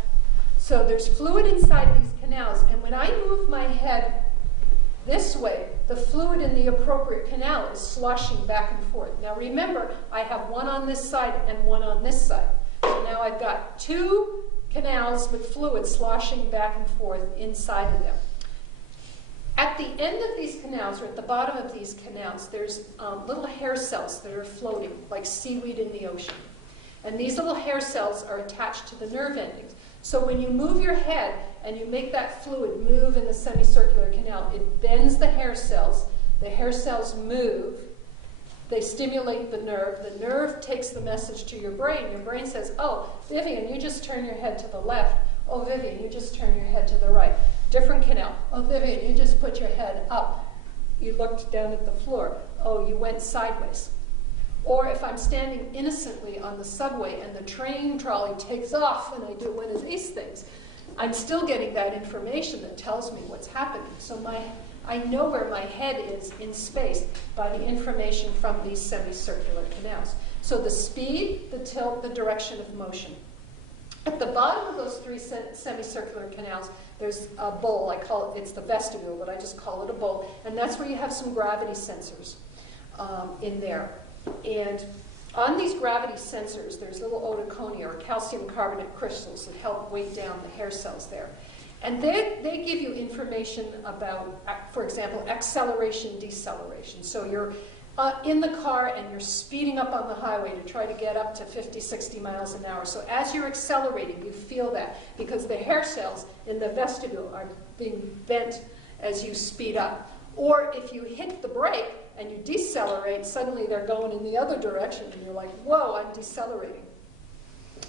So there's fluid inside these canals, and when I move my head this way, the fluid in the appropriate canal is sloshing back and forth. Now remember, I have one on this side and one on this side. So now I've got 2 canals with fluid sloshing back and forth inside of them. At the end of these canals, or at the bottom of these canals, there's little hair cells that are floating, like seaweed in the ocean. And these little hair cells are attached to the nerve endings. So when you move your head and you make that fluid move in the semicircular canal, it bends the hair cells. The hair cells move. They stimulate the nerve takes the message to your brain. Your brain says, oh, Vivian, you just turn your head to the left. Oh, Vivian, you just turn your head to the right. Different canal. Oh, Vivian, you just put your head up. You looked down at the floor. Oh, you went sideways. Or if I'm standing innocently on the subway and the train trolley takes off and I do one of these things, I'm still getting that information that tells me what's happening. So I know where my head is in space by the information from these semicircular canals. So the speed, the tilt, the direction of motion. At the bottom of those 3 semicircular canals, there's a bowl. I call it, it's the vestibule, but I just call it a bowl. And that's where you have some gravity sensors in there. And on these gravity sensors, there's little otoconia, or calcium carbonate crystals, that help weight down the hair cells there. And they give you information about, for example, acceleration, deceleration. So you're in the car and you're speeding up on the highway to try to get up to 50, 60 miles an hour. So as you're accelerating, you feel that because the hair cells in the vestibule are being bent as you speed up. Or if you hit the brake and you decelerate, suddenly they're going in the other direction and you're like, whoa, I'm decelerating.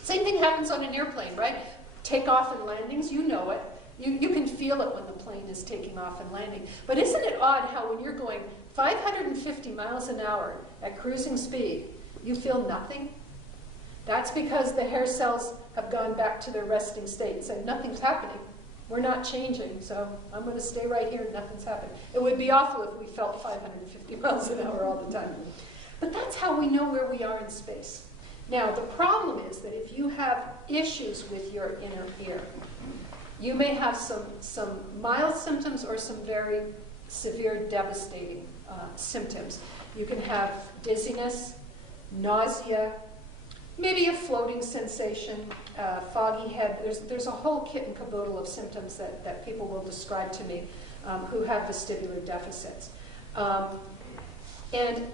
Same thing happens on an airplane, right? Takeoff and landings, you know it. You can feel it when the plane is taking off and landing. But isn't it odd how when you're going 550 miles an hour at cruising speed, you feel nothing? That's because the hair cells have gone back to their resting state and said, nothing's happening. We're not changing, so I'm going to stay right here and nothing's happening. It would be awful if we felt 550 miles an hour all the time. But that's how we know where we are in space. Now, the problem is that if you have issues with your inner ear, you may have some mild symptoms or some very severe, devastating symptoms. You can have dizziness, nausea, maybe a floating sensation, foggy head. There's a whole kit and caboodle of symptoms that people will describe to me who have vestibular deficits. And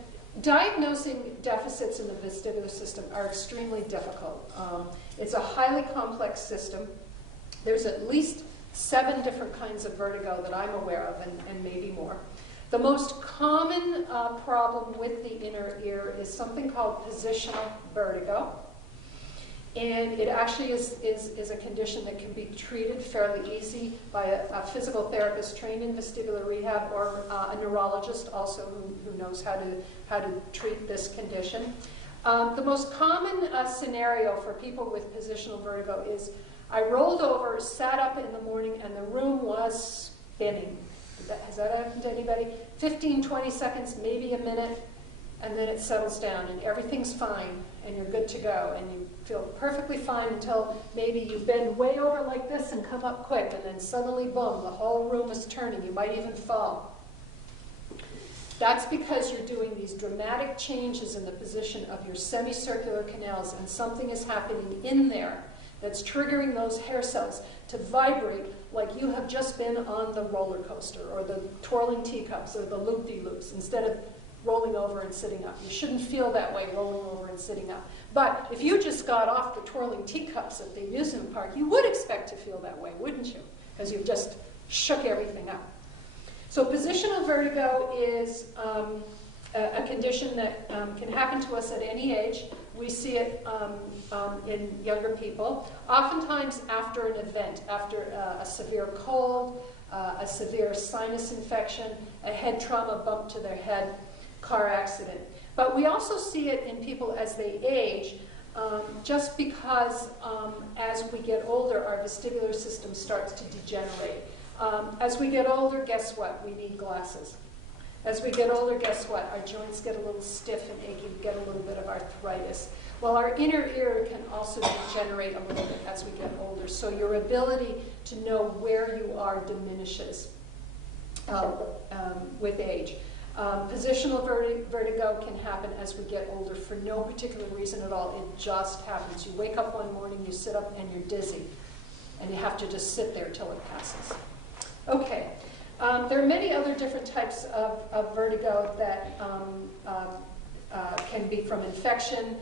diagnosing deficits in the vestibular system are extremely difficult. It's a highly complex system. There's at least 7 different kinds of vertigo that I'm aware of, and maybe more. The most common problem with the inner ear is something called positional vertigo. And it actually is a condition that can be treated fairly easy by a physical therapist trained in vestibular rehab, or a neurologist also who knows how to treat this condition. The most common scenario for people with positional vertigo is I rolled over, sat up in the morning, and the room was spinning. Has that happened to anybody? 15, 20 seconds, maybe a minute, and then it settles down, and everything's fine, and you're good to go, and you feel perfectly fine until maybe you bend way over like this and come up quick, and then suddenly, boom, the whole room is turning. You might even fall. That's because you're doing these dramatic changes in the position of your semicircular canals, and something is happening in there that's triggering those hair cells to vibrate like you have just been on the roller coaster or the twirling teacups or the loop-de-loops instead of rolling over and sitting up. You shouldn't feel that way rolling over and sitting up. But if you just got off the twirling teacups at the amusement park, you would expect to feel that way, wouldn't you? Because you've just shook everything up. So positional vertigo is a condition that can happen to us at any age. we see it in younger people, oftentimes after an event, after a severe cold, a severe sinus infection, a head trauma, bump to their head, car accident. But we also see it in people as they age, just because as we get older, our vestibular system starts to degenerate. As we get older, guess what? We need glasses. As we get older, guess what? Our joints get a little stiff and achy, we get a little bit of arthritis. Well, our inner ear can also degenerate a little bit as we get older. So your ability to know where you are diminishes with age. Positional vertigo can happen as we get older for no particular reason at all. It just happens. You wake up one morning, you sit up, and you're dizzy. And you have to just sit there till it passes. Okay. There are many other different types of vertigo that can be from infection.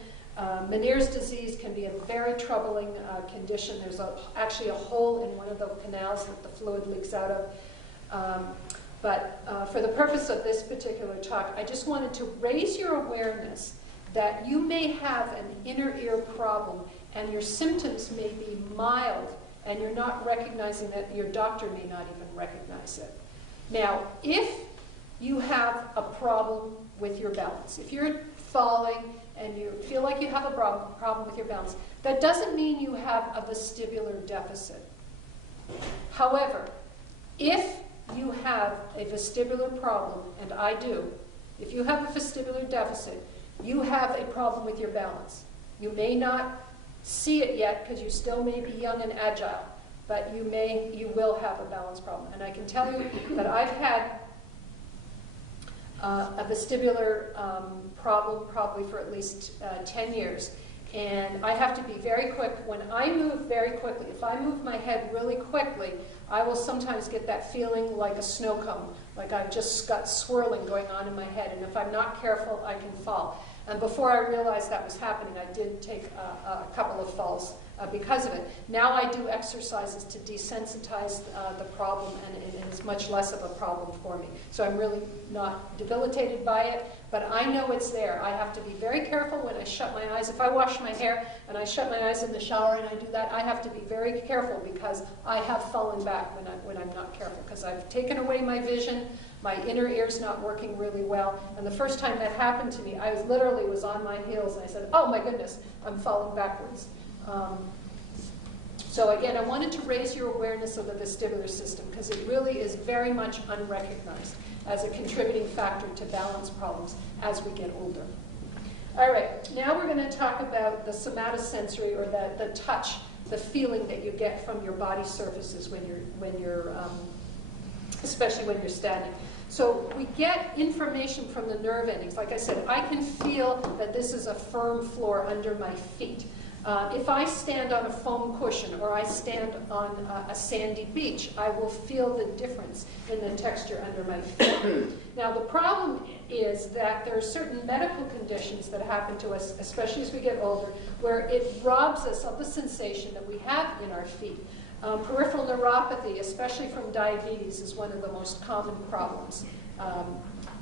Meniere's disease can be a very troubling condition. There's actually a hole in one of the canals that the fluid leaks out of. But for the purpose of this particular talk, I just wanted to raise your awareness that you may have an inner ear problem and your symptoms may be mild and you're not recognizing that, your doctor may not even recognize it. Now, if you have a problem with your balance, if you're falling and you feel like you have a problem with your balance, that doesn't mean you have a vestibular deficit. However, if you have a vestibular problem, and I do, if you have a vestibular deficit, you have a problem with your balance. You may not see it yet because you still may be young and agile, but you will have a balance problem. And I can tell you that I've had a vestibular problem probably for at least 10 years. And I have to be very quick. When I move very quickly, if I move my head really quickly, I will sometimes get that feeling like a snow cone, like I've just got swirling going on in my head. And if I'm not careful, I can fall. And before I realized that was happening, I did take a couple of falls because of it. Now I do exercises to desensitize the problem, and it is much less of a problem for me. So I'm really not debilitated by it, but I know it's there. I have to be very careful when I shut my eyes. If I wash my hair and I shut my eyes in the shower and I do that, I have to be very careful because I have fallen back when I'm not careful, because I've taken away my vision. My inner ear's not working really well. And the first time that happened to me, I literally was on my heels and I said, oh my goodness, I'm falling backwards. So again, I wanted to raise your awareness of the vestibular system because it really is very much unrecognized as a contributing factor to balance problems as we get older. All right, now we're going to talk about the somatosensory, or the touch, the feeling that you get from your body surfaces when you're especially when you're standing. So we get information from the nerve endings. Like I said, I can feel that this is a firm floor under my feet. If I stand on a foam cushion or I stand on a sandy beach, I will feel the difference in the texture under my feet. Now the problem is that there are certain medical conditions that happen to us, especially as we get older, where it robs us of the sensation that we have in our feet. Peripheral neuropathy, especially from diabetes, is one of the most common problems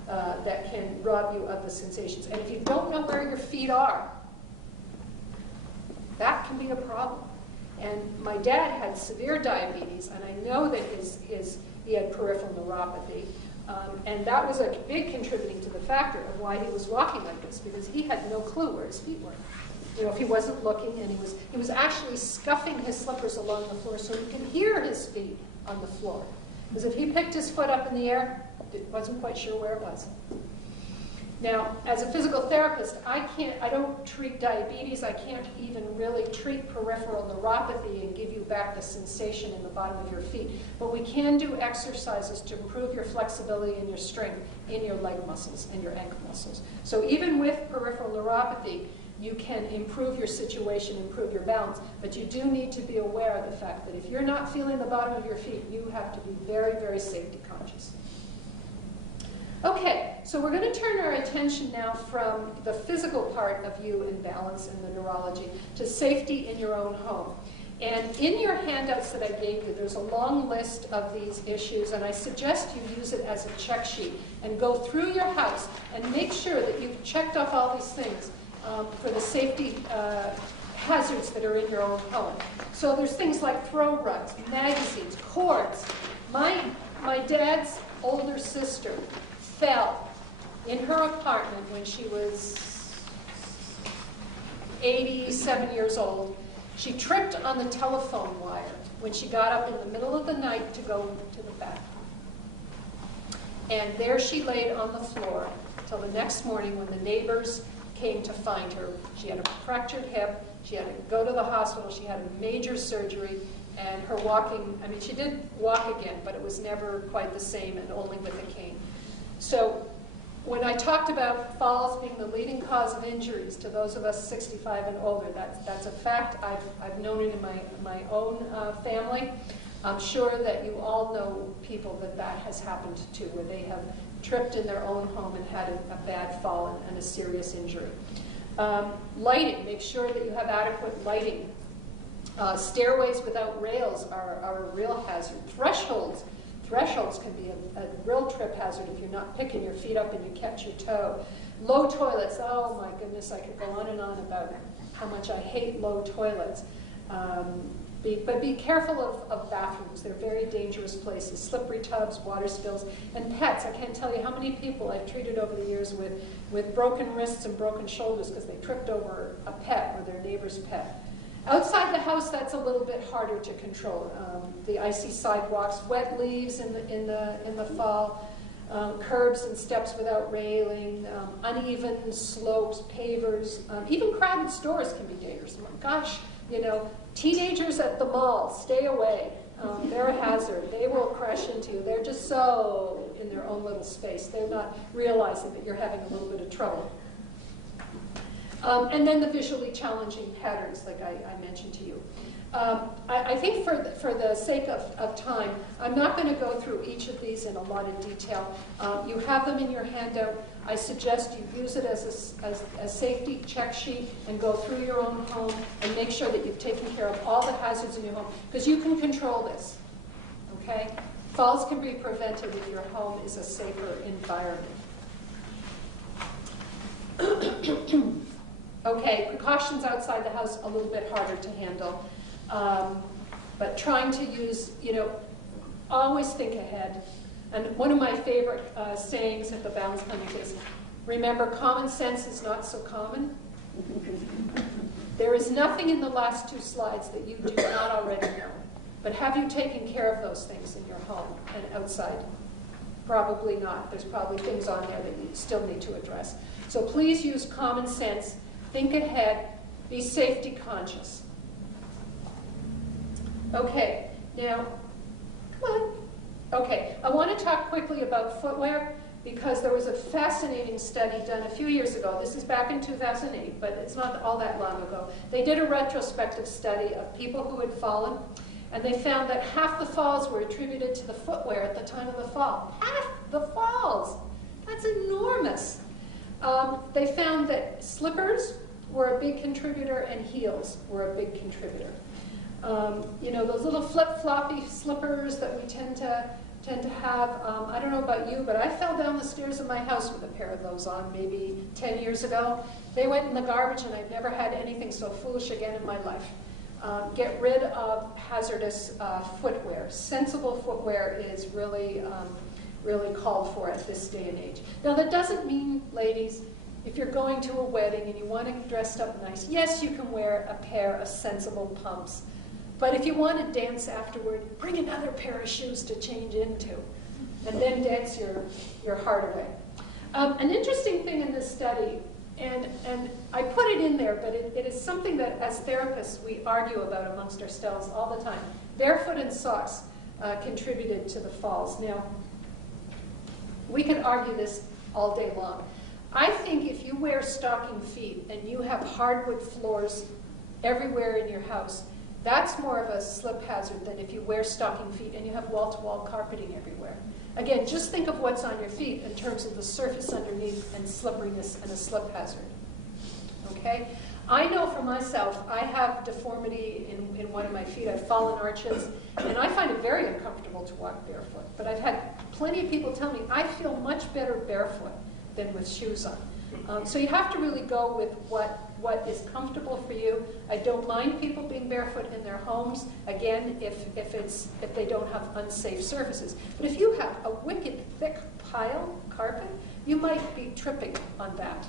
that can rob you of the sensations. And if you don't know where your feet are, that can be a problem. And my dad had severe diabetes, and I know that he had peripheral neuropathy. And that was a big contributing to the factor of why he was walking like this, because he had no clue where his feet were. You know, if he wasn't looking, and he was actually scuffing his slippers along the floor so he could hear his feet on the floor. Because if he picked his foot up in the air, he wasn't quite sure where it was. Now, as a physical therapist, I don't treat diabetes. I can't even really treat peripheral neuropathy and give you back the sensation in the bottom of your feet. But we can do exercises to improve your flexibility and your strength in your leg muscles and your ankle muscles. So even with peripheral neuropathy, you can improve your situation, improve your balance, but you do need to be aware of the fact that if you're not feeling the bottom of your feet, you have to be very, very safety conscious. Okay, so we're going to turn our attention now from the physical part of you and balance and the neurology to safety in your own home. And in your handouts that I gave you, there's a long list of these issues, and I suggest you use it as a check sheet and go through your house and make sure that you've checked off all these things for the safety hazards that are in your own home. So there's things like throw rugs, magazines, cords. My dad's older sister fell in her apartment when she was 87 years old. She tripped on the telephone wire when she got up in the middle of the night to go to the bathroom. And there she laid on the floor till the next morning when the neighbors came to find her. She had a fractured hip. She had to go to the hospital. She had a major surgery. And her walking, I mean, she did walk again, but it was never quite the same and only with a cane. So when I talked about falls being the leading cause of injuries to those of us 65 and older, that's a fact. I've known it in my own family. I'm sure that you all know people that has happened to, where they have tripped in their own home and had a bad fall and a serious injury. Lighting, make sure that you have adequate lighting. Stairways without rails are a real hazard. Thresholds can be a real trip hazard if you're not picking your feet up and you catch your toe. Low toilets, oh my goodness, I could go on and on about how much I hate low toilets. But be careful of bathrooms. They're very dangerous places. Slippery tubs, water spills, and pets. I can't tell you how many people I've treated over the years with broken wrists and broken shoulders because they tripped over a pet or their neighbor's pet. Outside the house, that's a little bit harder to control. The icy sidewalks, wet leaves in the fall, curbs and steps without railing, uneven slopes, pavers, even crowded stores can be dangerous. Gosh, teenagers at the mall, stay away. They're a hazard. They will crash into you. They're just so in their own little space. They're not realizing that you're having a little bit of trouble. And then the visually challenging patterns, like I mentioned to you. I think for the sake of time, I'm not going to go through each of these in a lot of detail. You have them in your handout. I suggest you use it as a safety check sheet and go through your own home and make sure that you've taken care of all the hazards in your home, because you can control this, okay? Falls can be prevented if your home is a safer environment. Okay, precautions outside the house, a little bit harder to handle. But trying to use, always think ahead. And one of my favorite sayings at the Balance Clinic is, remember, common sense is not so common. There is nothing in the last two slides that you do not already know. But have you taken care of those things in your home and outside? Probably not. There's probably things on there that you still need to address. So please use common sense. Think ahead. Be safety conscious. Okay, now, come on. Okay, I want to talk quickly about footwear because there was a fascinating study done a few years ago. This is back in 2008, but it's not all that long ago. They did a retrospective study of people who had fallen, and they found that half the falls were attributed to the footwear at the time of the fall. Half the falls! That's enormous. They found that slippers were a big contributor and heels were a big contributor. Those little flip-floppy slippers that we tend to have. I don't know about you, but I fell down the stairs of my house with a pair of those on maybe 10 years ago. They went in the garbage, and I've never had anything so foolish again in my life. Get rid of hazardous footwear. Sensible footwear is really called for at this day and age. Now, that doesn't mean, ladies, if you're going to a wedding and you want to get dressed up nice, yes, you can wear a pair of sensible pumps. But if you want to dance afterward, bring another pair of shoes to change into, and then dance your heart away. An interesting thing in this study, and I put it in there, but it is something that as therapists we argue about amongst ourselves all the time. Barefoot and socks contributed to the falls. Now, we could argue this all day long. I think if you wear stocking feet and you have hardwood floors everywhere in your house, that's more of a slip hazard than if you wear stocking feet and you have wall-to-wall carpeting everywhere. Again, just think of what's on your feet in terms of the surface underneath and slipperiness and a slip hazard. Okay? I know for myself, I have deformity in one of my feet. I've fallen arches, and I find it very uncomfortable to walk barefoot. But I've had plenty of people tell me I feel much better barefoot than with shoes on. So you have to really go with what is comfortable for you. I don't mind people being barefoot in their homes, again, if they don't have unsafe surfaces. But if you have a wicked thick pile carpet, you might be tripping on that.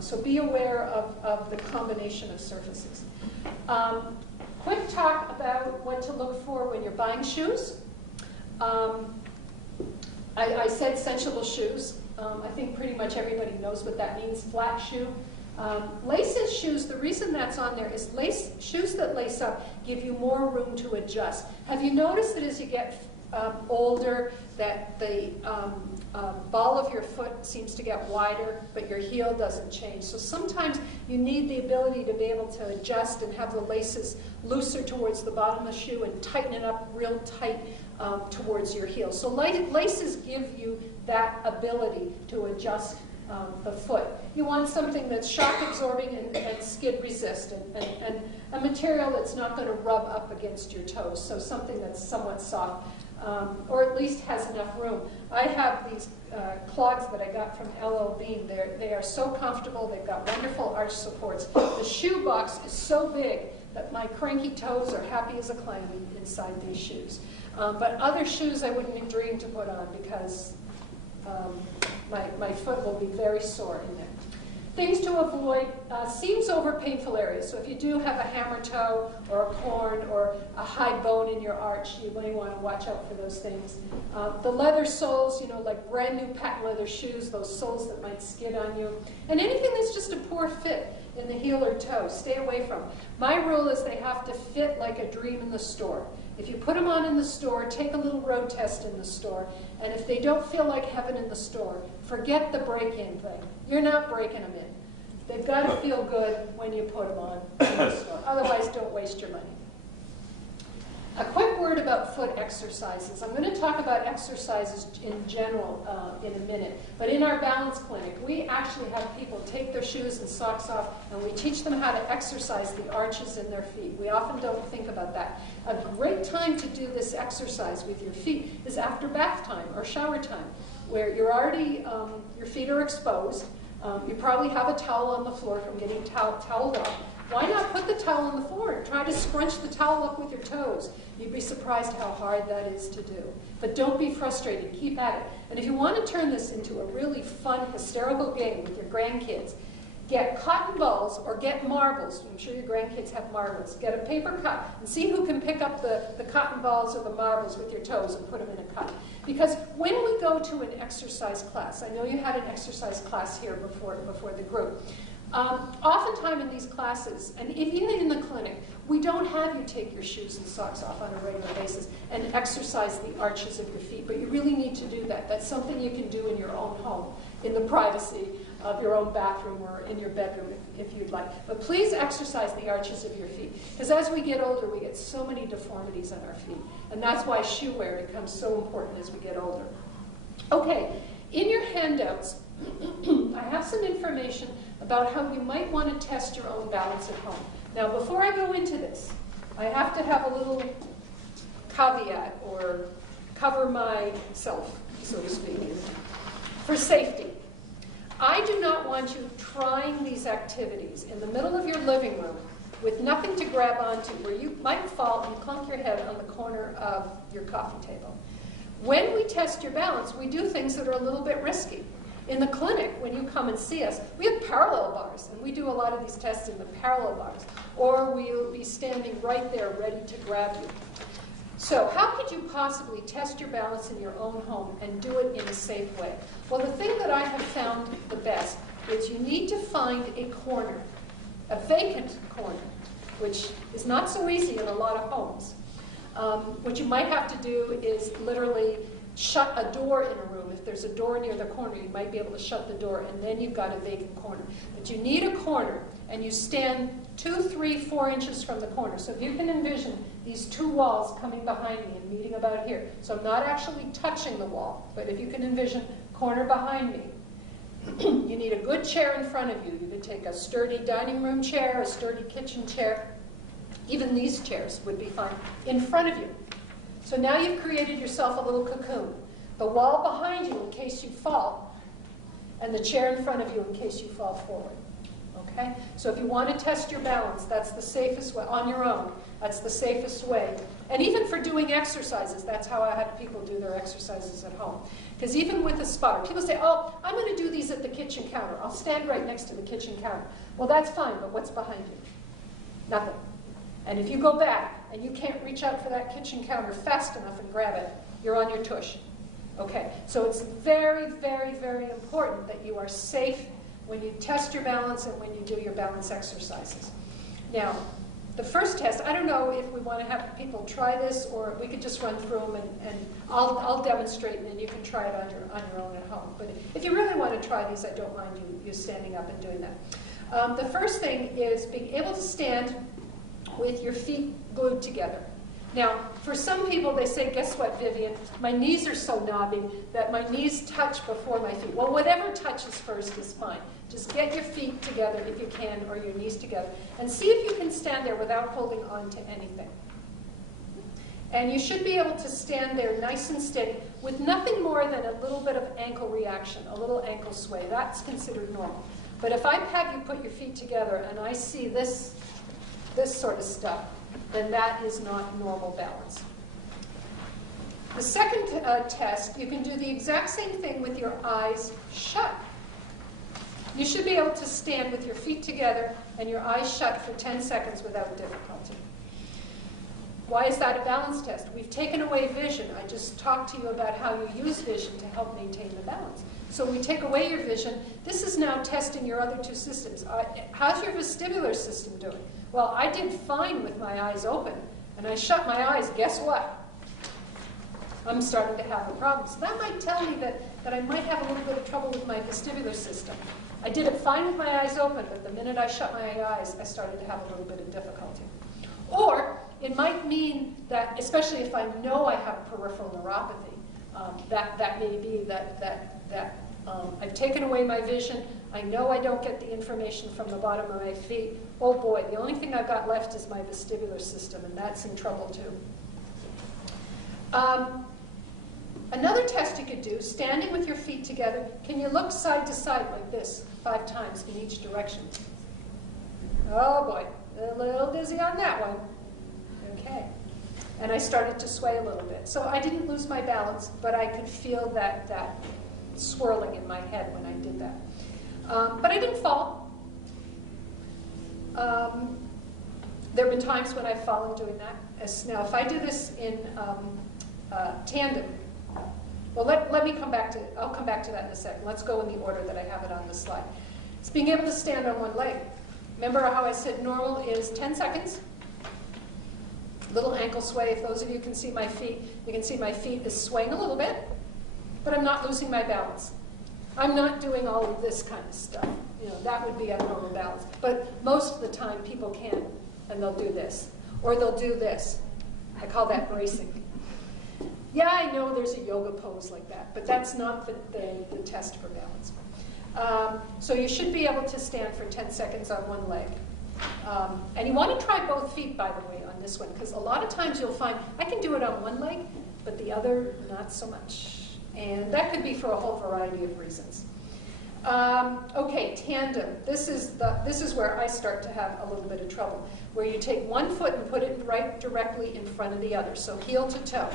So be aware of the combination of surfaces. Quick talk about what to look for when you're buying shoes. I said sensible shoes. I think pretty much everybody knows what that means, flat shoe. Laces shoes, the reason that's on there is shoes that lace up give you more room to adjust. Have you noticed that as you get older that the ball of your foot seems to get wider, but your heel doesn't change? So sometimes you need the ability to be able to adjust and have the laces looser towards the bottom of the shoe and tighten it up real tight towards your heel. So laces give you that ability to adjust the foot. You want something that's shock absorbing and skid resistant, and a material that's not going to rub up against your toes, so something that's somewhat soft, or at least has enough room. I have these clogs that I got from LL Bean. They are so comfortable. They've got wonderful arch supports. The shoe box is so big that my cranky toes are happy as a clam inside these shoes. But other shoes I wouldn't dream to put on because my foot will be very sore in there. Things to avoid, seams over painful areas. So if you do have a hammer toe or a corn or a high bone in your arch, you may want to watch out for those things. The leather soles, like brand new patent leather shoes, those soles that might skid on you. And anything that's just a poor fit in the heel or toe, stay away from. My rule is they have to fit like a dream in the store. If you put them on in the store, take a little road test in the store, and if they don't feel like heaven in the store, forget the break-in thing. You're not breaking them in. They've got to feel good when you put them on in the store. Otherwise, don't waste your money. A quick word about foot exercises. I'm going to talk about exercises in general in a minute, but in our balance clinic, we actually have people take their shoes and socks off, and we teach them how to exercise the arches in their feet. We often don't think about that. A great time to do this exercise with your feet is after bath time or shower time, where you're already, your feet are exposed. You probably have a towel on the floor from getting toweled off. Why not put the towel on the floor and try to scrunch the towel up with your toes? You'd be surprised how hard that is to do. But don't be frustrated. Keep at it. And if you want to turn this into a really fun, hysterical game with your grandkids, get cotton balls or get marbles. I'm sure your grandkids have marbles. Get a paper cup and see who can pick up the cotton balls or the marbles with your toes and put them in a cup. Because when we go to an exercise class, I know you had an exercise class here before the group. Oftentimes in these classes, and even in the clinic, we don't have you take your shoes and socks off on a regular basis and exercise the arches of your feet, but you really need to do that. That's something you can do in your own home, in the privacy of your own bathroom or in your bedroom if you'd like. But please exercise the arches of your feet, because as we get older, we get so many deformities on our feet, and that's why shoe wear becomes so important as we get older. Okay, in your handouts, I have some information about how you might want to test your own balance at home. Now, before I go into this, I have to have a little caveat or cover myself, so to speak, for safety. I do not want you trying these activities in the middle of your living room with nothing to grab onto, where you might fall and clunk your head on the corner of your coffee table. When we test your balance, we do things that are a little bit risky. In the clinic, when you come and see us, we have parallel bars, and we do a lot of these tests in the parallel bars. Or we'll be standing right there ready to grab you. So how could you possibly test your balance in your own home and do it in a safe way? Well, the thing that I have found the best is you need to find a corner, a vacant corner, which is not so easy in a lot of homes. What you might have to do is literally shut a door in a room. If there's a door near the corner, you might be able to shut the door, and then you've got a vacant corner. But you need a corner, and you stand 2, 3, 4 inches from the corner. So if you can envision these two walls coming behind me and meeting about here. So I'm not actually touching the wall, but if you can envision corner behind me. You need a good chair in front of you. You could take a sturdy dining room chair, a sturdy kitchen chair. Even these chairs would be fine in front of you. So now you've created yourself a little cocoon. The wall behind you, in case you fall, and the chair in front of you in case you fall forward. Okay? So if you want to test your balance, that's the safest way, on your own, that's the safest way. And even for doing exercises, that's how I had people do their exercises at home. Because even with a spotter, people say, oh, I'm going to do these at the kitchen counter. I'll stand right next to the kitchen counter. Well, that's fine, but what's behind you? Nothing. And if you go back and you can't reach out for that kitchen counter fast enough and grab it, you're on your tush. Okay, so it's very, very, very important that you are safe when you test your balance and when you do your balance exercises. Now, the first test, I don't know if we want to have people try this or we could just run through them and I'll demonstrate and then you can try it on your own at home. But if you really want to try these, I don't mind you standing up and doing that. The first thing is being able to stand with your feet glued together. Now, for some people, they say, guess what, Vivian? My knees are so knobby that my knees touch before my feet. Well, whatever touches first is fine. Just get your feet together if you can, or your knees together. And see if you can stand there without holding on to anything. And you should be able to stand there nice and steady with nothing more than a little bit of ankle reaction, a little ankle sway. That's considered normal. But if I have you put your feet together and I see this sort of stuff, then that is not normal balance. The second test, you can do the exact same thing with your eyes shut. You should be able to stand with your feet together and your eyes shut for 10 seconds without difficulty. Why is that a balance test? We've taken away vision. I just talked to you about how you use vision to help maintain the balance. So we take away your vision. This is now testing your other two systems. How's your vestibular system doing? Well, I did fine with my eyes open, and I shut my eyes. Guess what? I'm starting to have a problem. So that might tell me that I might have a little bit of trouble with my vestibular system. I did it fine with my eyes open, but the minute I shut my eyes, I started to have a little bit of difficulty. Or it might mean that, especially if I know I have peripheral neuropathy, that may be that I've taken away my vision. I know I don't get the information from the bottom of my feet. Oh boy, the only thing I've got left is my vestibular system, and that's in trouble too. Another test you could do, standing with your feet together, can you look side to side like this 5 times in each direction? Oh boy, a little dizzy on that one. Okay. And I started to sway a little bit. So I didn't lose my balance, but I could feel that swirling in my head when I did that. But I didn't fall. There have been times when I've fallen doing that. Now, if I do this in tandem, well, let me come back to, I'll come back to that in a second. Let's go in the order that I have it on the slide. It's being able to stand on one leg. Remember how I said normal is 10 seconds? Little ankle sway. If those of you can see my feet, you can see my feet is swaying a little bit, but I'm not losing my balance. I'm not doing all of this kind of stuff. You know, that would be abnormal balance. But most of the time, people can, and they'll do this. Or they'll do this. I call that bracing. Yeah, I know there's a yoga pose like that, but that's not the test for balance. So you should be able to stand for 10 seconds on one leg. And you want to try both feet, by the way, on this one, because a lot of times you'll find I can do it on one leg, but the other, not so much. And that could be for a whole variety of reasons. Okay, tandem. This is where I start to have a little bit of trouble, where you take one foot and put it right directly in front of the other, so heel to toe.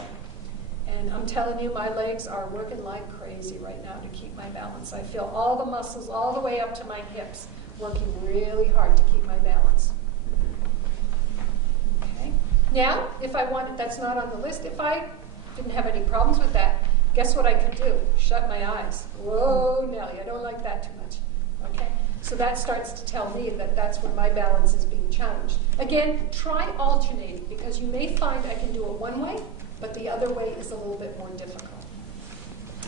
And I'm telling you, my legs are working like crazy right now to keep my balance. I feel all the muscles all the way up to my hips working really hard to keep my balance. Okay. Now, if I wanted, that's not on the list, if I didn't have any problems with that, guess what I could do? Shut my eyes. Whoa, Nellie, I don't like that too much. Okay? So that starts to tell me that that's where my balance is being challenged. Again, try alternating, because you may find I can do it one way, but the other way is a little bit more difficult.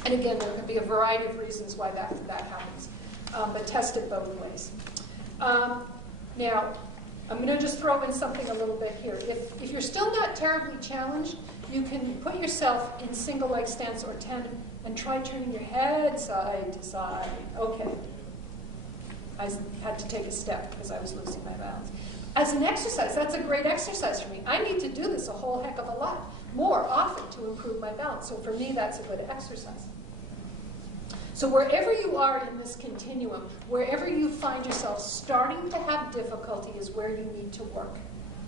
And again, there can be a variety of reasons why that happens. But test it both ways. Now, I'm going to just throw in something a little bit here. If you're still not terribly challenged, you can put yourself in single leg stance or tandem and try turning your head side to side. Okay. I had to take a step because I was losing my balance. As an exercise, that's a great exercise for me. I need to do this a whole heck of a lot more often to improve my balance. So for me, that's a good exercise. So wherever you are in this continuum, wherever you find yourself starting to have difficulty is where you need to work.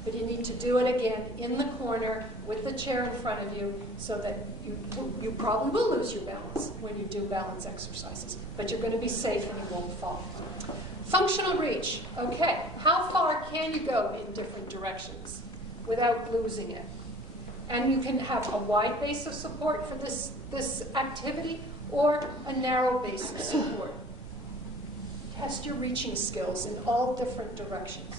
But you need to do it again in the corner with the chair in front of you so that you probably will lose your balance when you do balance exercises. But you're going to be safe and you won't fall. Functional reach. Okay, how far can you go in different directions without losing it? And you can have a wide base of support for this activity or a narrow base of support. Test your reaching skills in all different directions.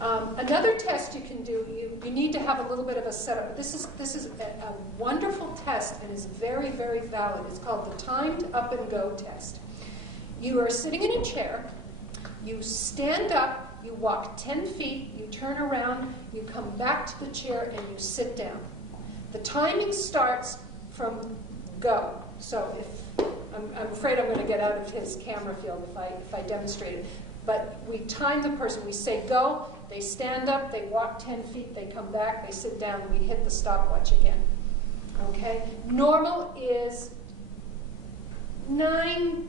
Another test you can do, you need to have a little bit of a setup. This is a wonderful test and is very, very valid. It's called the timed up and go test. You are sitting in a chair, you stand up, you walk 10 feet, you turn around, you come back to the chair, and you sit down. The timing starts from go. So I'm afraid I'm going to get out of his camera field if I demonstrate it. But we time the person. We say go, they stand up, they walk 10 feet, they come back, they sit down, and we hit the stopwatch again. Okay? Normal is 9,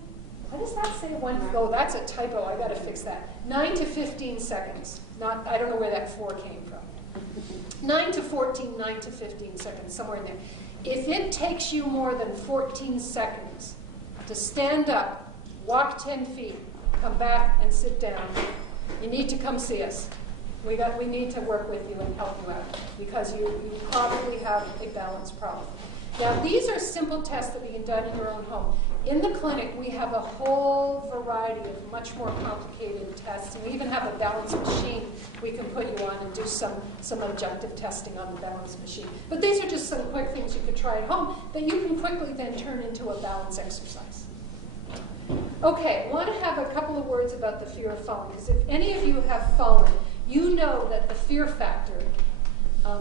what does that say? Oh, that's a typo. I got to fix that. 9 to 15 seconds. I don't know where that 4 came from. 9 to 14, 9 to 15 seconds, somewhere in there. If it takes you more than 14 seconds to stand up, walk 10 feet, come back and sit down, you need to come see us. We need to work with you and help you out because you probably have a balance problem. Now, these are simple tests that we can do in your own home. In the clinic, we have a whole variety of much more complicated tests, and we even have a balance machine we can put you on and do some objective testing on the balance machine. But these are just some quick things you could try at home that you can quickly then turn into a balance exercise. Okay, I want to have a couple of words about the fear of falling, because if any of you have fallen, you know that the fear factor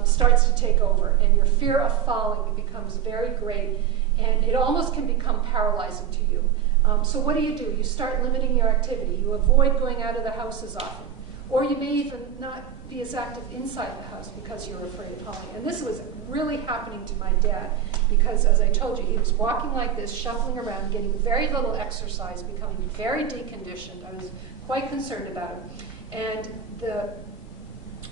starts to take over, and your fear of falling becomes very great, and it almost can become paralyzing to you. So what do? You start limiting your activity. You avoid going out of the house as often. Or you may even not be as active inside the house because you're afraid of falling. And this was really happening to my dad because, as I told you, he was walking like this, shuffling around, getting very little exercise, becoming very deconditioned. I was quite concerned about him. And the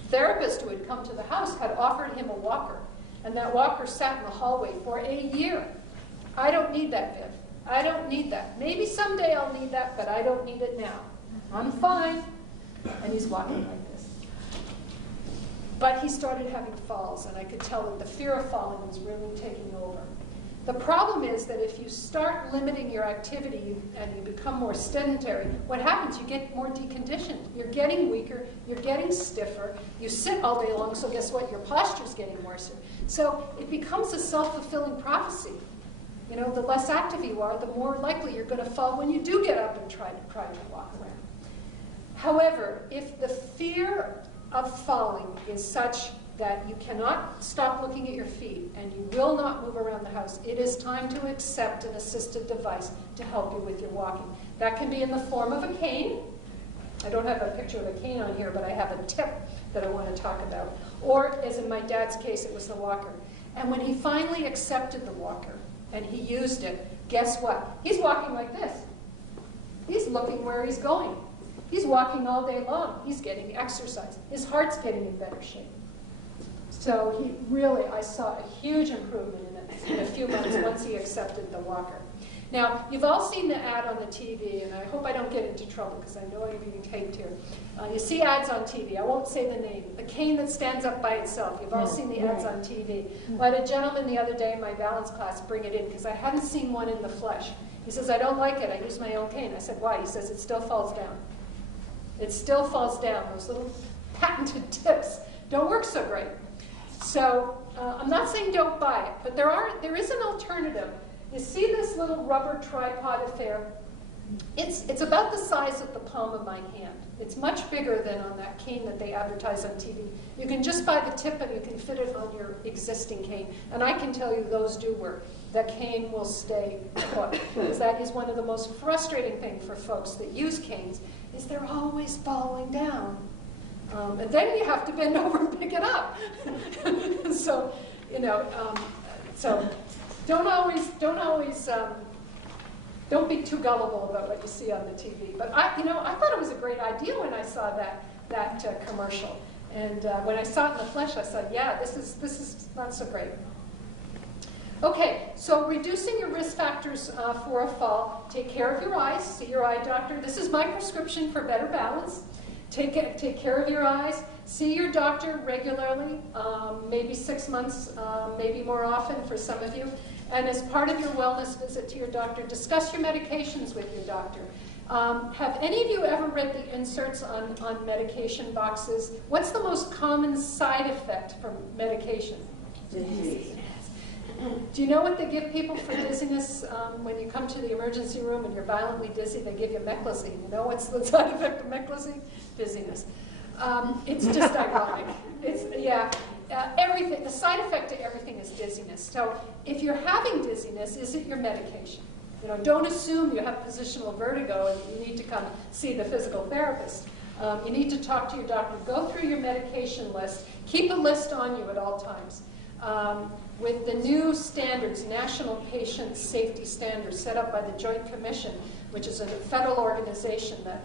therapist who had come to the house had offered him a walker. And that walker sat in the hallway for a year. I don't need that, Viv. I don't need that. Maybe someday I'll need that, but I don't need it now. I'm fine. And he's walking like this. But he started having falls, and I could tell that the fear of falling was really taking over. The problem is that if you start limiting your activity and you become more sedentary, what happens? You get more deconditioned. You're getting weaker, you're getting stiffer, you sit all day long, so guess what? Your posture's getting worse. So it becomes a self-fulfilling prophecy. You know, the less active you are, the more likely you're going to fall when you do get up and try to walk around. However, if the fear of falling is such that you cannot stop looking at your feet and you will not move around the house, it is time to accept an assisted device to help you with your walking. That can be in the form of a cane. I don't have a picture of a cane on here, but I have a tip that I want to talk about. Or, as in my dad's case, it was the walker. And when he finally accepted the walker and he used it, guess what? He's walking like this. He's looking where he's going. He's walking all day long. He's getting exercise. His heart's getting in better shape. So I saw a huge improvement in a few months once he accepted the walker. Now, you've all seen the ad on the TV, and I hope I don't get into trouble because I know I'm being taped here. You see ads on TV. I won't say the name. The cane that stands up by itself. You've all seen the ads on TV. Well, I had a gentleman the other day in my balance class bring it in because I hadn't seen one in the flesh. He says, I don't like it. I use my own cane. I said, why? He says, it still falls down. It still falls down. Those little patented tips don't work so great. So I'm not saying don't buy it, but there is an alternative. You see this little rubber tripod affair? It's about the size of the palm of my hand. It's much bigger than on that cane that they advertise on TV. You can just buy the tip and you can fit it on your existing cane. And I can tell you those do work. The cane will stay put. Because that is one of the most frustrating things for folks that use canes, is they're always falling down. And then you have to bend over and pick it up. So, so don't always Don't be too gullible about what you see on the TV. But I thought it was a great idea when I saw that commercial. And when I saw it in the flesh, I said, yeah, this is not so great. Okay, so reducing your risk factors for a fall. Take care of your eyes. See your eye doctor. This is my prescription for better balance. Take care of your eyes. See your doctor regularly, maybe 6 months, maybe more often for some of you. And as part of your wellness visit to your doctor, discuss your medications with your doctor. Have any of you ever read the inserts on medication boxes? What's the most common side effect from medication? Dizziness. Do you know what they give people for dizziness? When you come to the emergency room and you're violently dizzy, they give you meclizine. You know what's the side effect of meclizine? Dizziness. It's just ironic. Everything. The side effect to everything is dizziness. So if you're having dizziness, is it your medication? Don't assume you have positional vertigo and you need to come see the physical therapist. You need to talk to your doctor. Go through your medication list. Keep a list on you at all times. With the new standards, National Patient Safety Standards, set up by the Joint Commission, which is a federal organization that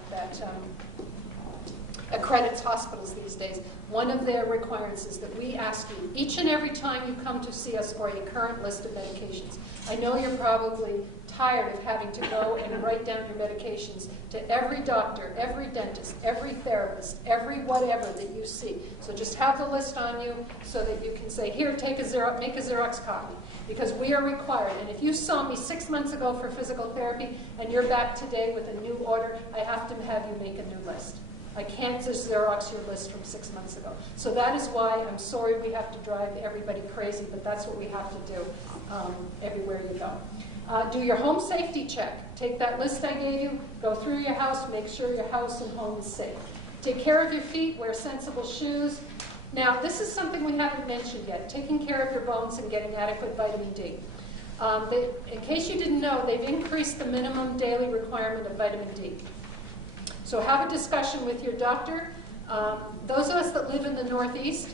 accredits hospitals these days, one of their requirements is that we ask you each and every time you come to see us for a current list of medications. I know you're probably tired of having to go and write down your medications to every doctor, every dentist, every therapist, every whatever that you see. So just have the list on you so that you can say, here, make a Xerox copy. Because we are required. And if you saw me 6 months ago for physical therapy and you're back today with a new order, I have to have you make a new list. I can't just Xerox your list from 6 months ago. So that is why I'm sorry we have to drive everybody crazy, but that's what we have to do everywhere you go. Do your home safety check. Take that list I gave you, go through your house, make sure your house and home is safe. Take care of your feet, wear sensible shoes. Now, this is something we haven't mentioned yet, taking care of your bones and getting adequate vitamin D. In case you didn't know, they've increased the minimum daily requirement of vitamin D. So have a discussion with your doctor. Those of us that live in the Northeast,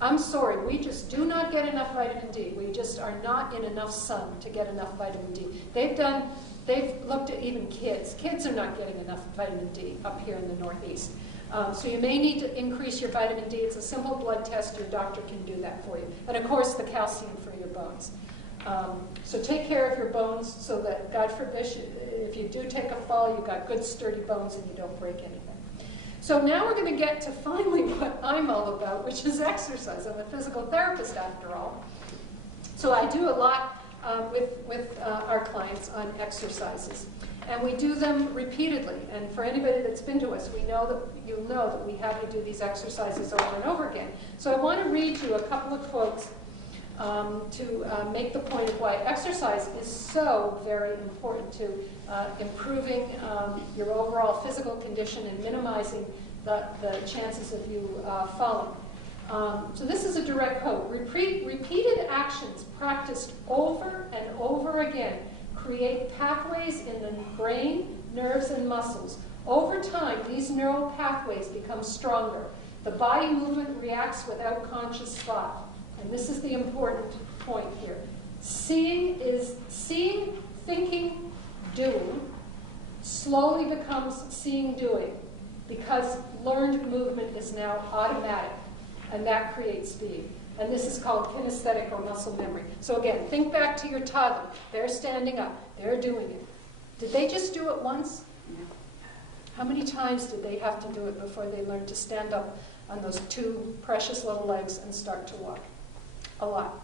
I'm sorry, we just do not get enough vitamin D. We just are not in enough sun to get enough vitamin D. They've looked at even kids. Kids are not getting enough vitamin D up here in the Northeast. So you may need to increase your vitamin D. It's a simple blood test. Your doctor can do that for you. And of course, the calcium for your bones. So take care of your bones so that, God forbid, if you do take a fall, you've got good sturdy bones and you don't break anything. So now we're going to get to finally what I'm all about, which is exercise. I'm a physical therapist after all. So I do a lot with our clients on exercises. And we do them repeatedly. And for anybody that's been to us, you'll know that we have you do these exercises over and over again. So I want to read you a couple of quotes to make the point of why exercise is so very important to improving your overall physical condition and minimizing the chances of you falling. So this is a direct quote. Repeated actions practiced over and over again create pathways in the brain, nerves, and muscles. Over time, these neural pathways become stronger. The body movement reacts without conscious thought. And this is the important point here. Seeing, thinking, doing slowly becomes seeing, doing, because learned movement is now automatic, and that creates speed. And this is called kinesthetic or muscle memory. So again, think back to your toddler. They're standing up. They're doing it. Did they just do it once? How many times did they have to do it before they learned to stand up on those two precious little legs and start to walk? A lot.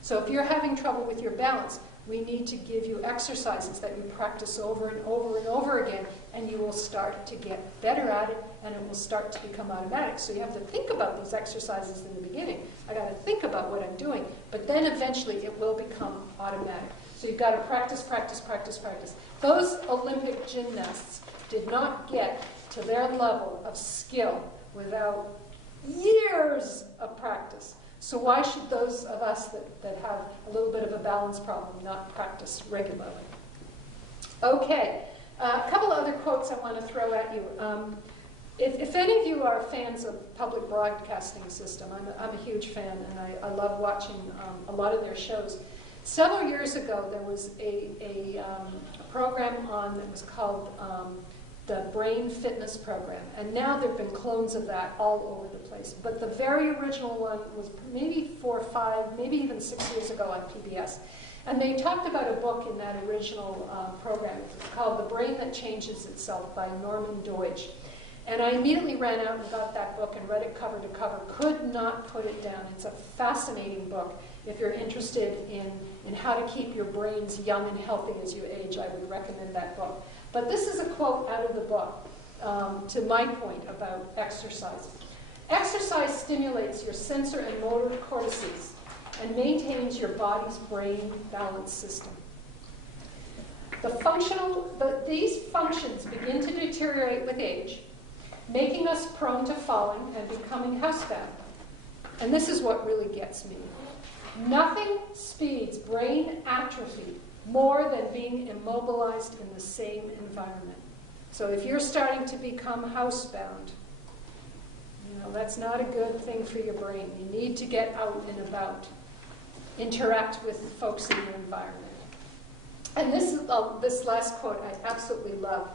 So if you're having trouble with your balance, we need to give you exercises that you practice over and over and over again, and you will start to get better at it, and it will start to become automatic. So you have to think about these exercises in the beginning. I got to think about what I'm doing, but then eventually it will become automatic. So you've got to practice, practice, practice, practice. Those Olympic gymnasts did not get to their level of skill without years of practice. So why should those of us that have a little bit of a balance problem not practice regularly? Okay, a couple of other quotes I want to throw at you. If any of you are fans of public broadcasting system, I'm a huge fan, and I love watching a lot of their shows. Several years ago, there was a program on that was called the Brain Fitness Program, and now there have been clones of that all over the place. But the very original one was maybe 4 or 5, maybe even 6 years ago on PBS. And they talked about a book in that original program. It's called The Brain That Changes Itself by Norman Doidge. And I immediately ran out and got that book and read it cover to cover. Could not put it down. It's a fascinating book. If you're interested in how to keep your brains young and healthy as you age, I would recommend that book. But this is a quote out of the book to my point about exercise. Exercise stimulates your sensor and motor cortices and maintains your body's brain balance system. These functions begin to deteriorate with age, making us prone to falling and becoming housebound. And this is what really gets me. Nothing speeds brain atrophy more than being immobilized in the same environment. So if you're starting to become housebound, that's not a good thing for your brain. You need to get out and about. Interact with folks in your environment. And this last quote I absolutely love.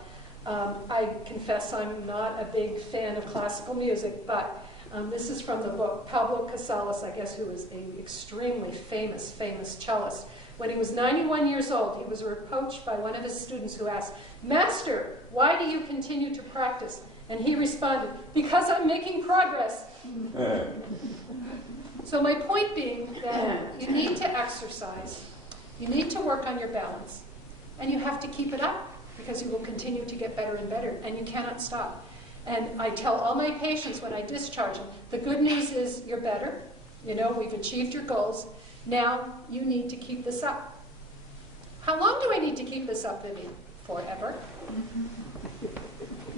I confess I'm not a big fan of classical music, but this is from the book Pablo Casals, I guess, who is an extremely famous cellist. When he was 91 years old, he was approached by one of his students who asked, "Master, why do you continue to practice?" And he responded, "Because I'm making progress." So my point being that you need to exercise, you need to work on your balance, and you have to keep it up because you will continue to get better and better, and you cannot stop. And I tell all my patients when I discharge them, the good news is you're better. We've achieved your goals. Now you need to keep this up. How long do I need to keep this up, Vivian? Forever.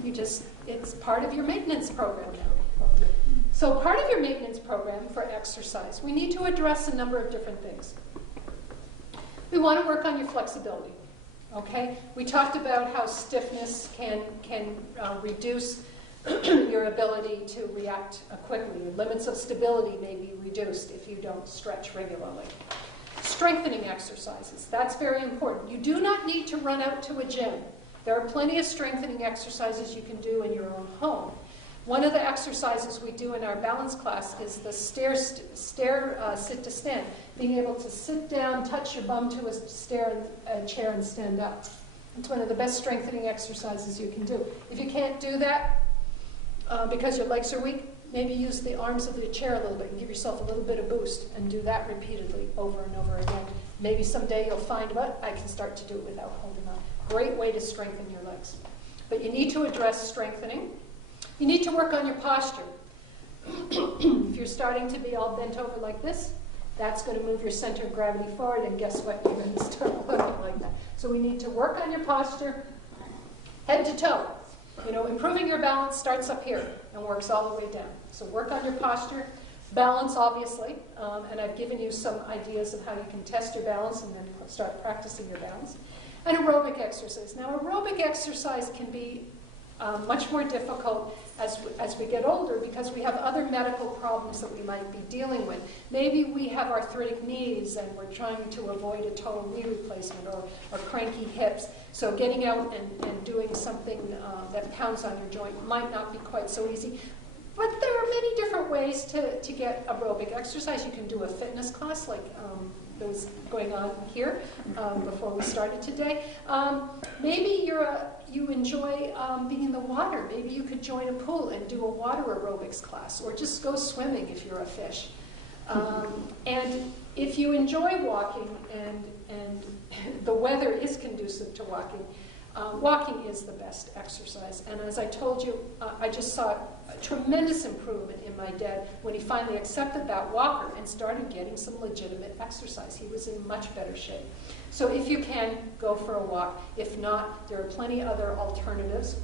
It's part of your maintenance program now. So part of your maintenance program for exercise, we need to address a number of different things. We want to work on your flexibility. Okay? We talked about how stiffness can reduce your ability to react quickly. Your limits of stability may be reduced if you don't stretch regularly. Strengthening exercises, that's very important. You do not need to run out to a gym. There are plenty of strengthening exercises you can do in your own home. One of the exercises we do in our balance class is the stair sit to stand. Being able to sit down, touch your bum to a chair and stand up. It's one of the best strengthening exercises you can do. If you can't do that because your legs are weak, maybe use the arms of the chair a little bit and give yourself a little bit of boost and do that repeatedly over and over again. Maybe someday you'll find, I can start to do it without holding on. Great way to strengthen your legs. But you need to address strengthening. You need to work on your posture. If you're starting to be all bent over like this, that's going to move your center of gravity forward, and guess what? You're going to start looking like that. So we need to work on your posture, head to toe. Improving your balance starts up here and works all the way down. So work on your posture. Balance, obviously, and I've given you some ideas of how you can test your balance and then start practicing your balance. And aerobic exercise. Now, aerobic exercise can be much more difficult as we get older because we have other medical problems that we might be dealing with. Maybe we have arthritic knees and we're trying to avoid a total knee replacement or cranky hips. So getting out and doing something that pounds on your joint might not be quite so easy. But there are many different ways to get aerobic exercise. You can do a fitness class like that was going on here before we started today. Maybe you enjoy being in the water. Maybe you could join a pool and do a water aerobics class, or just go swimming if you're a fish. And if you enjoy walking and the weather is conducive to walking, walking is the best exercise. And as I told you, I just saw a tremendous improvement in my dad when he finally accepted that walker and started getting some legitimate exercise. He was in much better shape. So if you can, go for a walk. If not, there are plenty other alternatives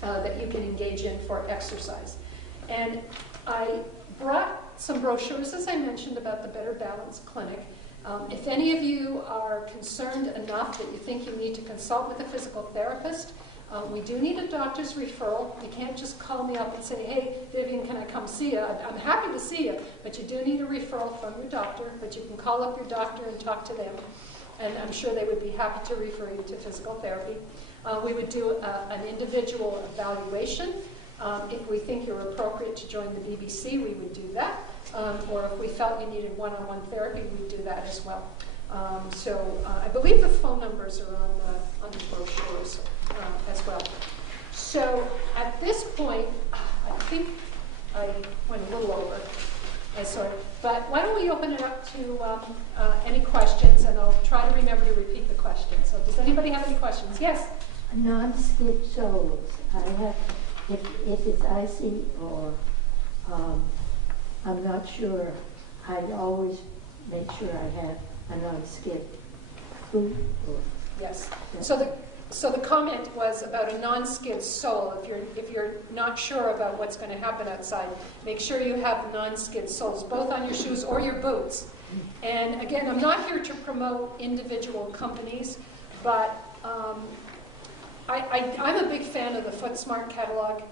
that you can engage in for exercise. And I brought some brochures, as I mentioned, about the Better Balance Clinic. If any of you are concerned enough that you think you need to consult with a physical therapist, We do need a doctor's referral. You can't just call me up and say, hey, Vivian, can I come see you? I'm happy to see you, but you do need a referral from your doctor, but you can call up your doctor and talk to them, and I'm sure they would be happy to refer you to physical therapy. We would do an individual evaluation. If we think you're appropriate to join the BBC, we would do that. Or if we felt you needed one-on-one therapy, we'd do that as well. I believe the phone numbers are on the brochures as well. So at this point, I think I went a little over. But why don't we open it up to any questions, and I'll try to remember to repeat the questions. So does anybody have any questions? Yes? Non-skid soles. I have, if it's icy or I'm not sure, I always make sure I have a non-skid boot. Yes. So the comment was about a non-skid sole. If you're not sure about what's going to happen outside, make sure you have non-skid soles, both on your shoes or your boots. And again, I'm not here to promote individual companies, but I'm a big fan of the FootSmart catalog,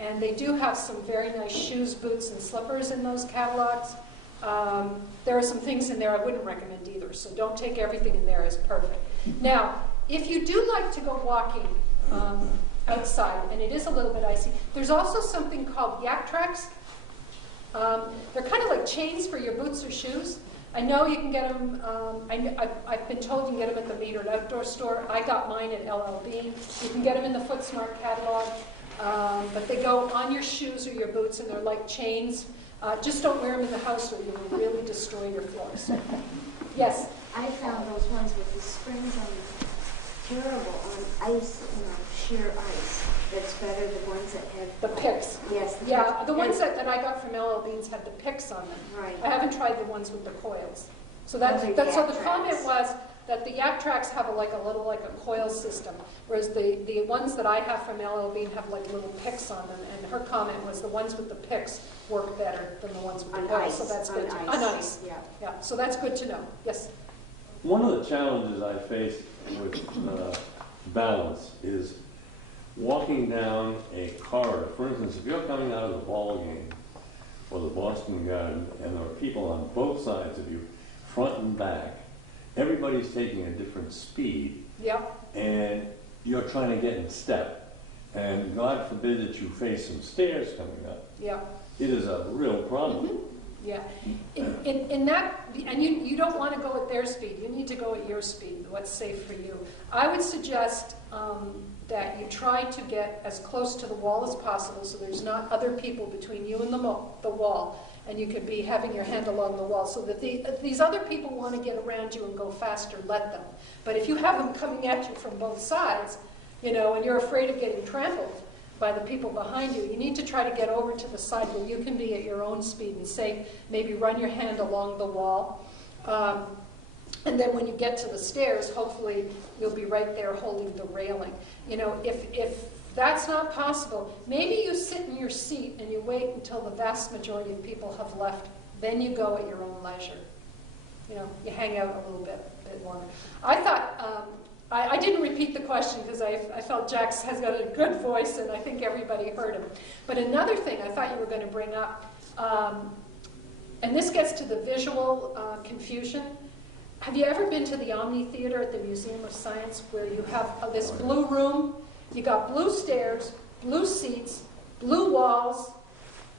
and they do have some very nice shoes, boots, and slippers in those catalogs. There are some things in there I wouldn't recommend either, so don't take everything in there as perfect. Now, if you do like to go walking outside, and it is a little bit icy, there's also something called Yak Tracks. They're kind of like chains for your boots or shoes. I know you can get them, I've been told you can get them at the Metered Outdoor Store. I got mine at LL Bean. You can get them in the FootSmart catalog, but they go on your shoes or your boots, and they're like chains. Just don't wear them in the house or you will really destroy your floors. Yes? I found those ones with the springs on terrible on ice, sheer ice. That's better the ones that have The picks. Yes. Yeah, the ones that I got from LL Beans had the picks on them. Right. I haven't tried the ones with the coils. So Those are so Yak the comment Tracks. was that the Yak Tracks have a little coil system, whereas the ones that I have from LL Bean have like little picks on them. And her comment was the ones with the picks work better than the ones with the On coils. ice. So that's good. On On ice. ice. Yeah. Yeah. So that's good to know. Yes. One of the challenges I face with balance is walking down a corridor. For instance, if you're coming out of the ball game or the Boston Garden and there are people on both sides of you, front and back, everybody's taking a different speed, Yep. and you're trying to get in step. And God forbid that you face some stairs coming up. Yeah. It is a real problem. Mm-hmm. Yeah, in that, and you don't want to go at their speed. You need to go at your speed, what's safe for you. I would suggest that you try to get as close to the wall as possible so there's not other people between you and the wall, and you could be having your hand along the wall so that if these other people want to get around you and go faster, let them. But if you have them coming at you from both sides, and you're afraid of getting trampled by the people behind you, you need to try to get over to the side where you can be at your own speed and say, maybe run your hand along the wall. And then when you get to the stairs, hopefully you'll be right there holding the railing. If that's not possible, maybe you sit in your seat and you wait until the vast majority of people have left. Then you go at your own leisure. You hang out a little bit longer. I thought, I didn't repeat the question because I felt Jax has got a good voice and I think everybody heard him. But another thing I thought you were going to bring up, and this gets to the visual confusion. Have you ever been to the Omni Theater at the Museum of Science where you have this blue room, you got blue stairs, blue seats, blue walls,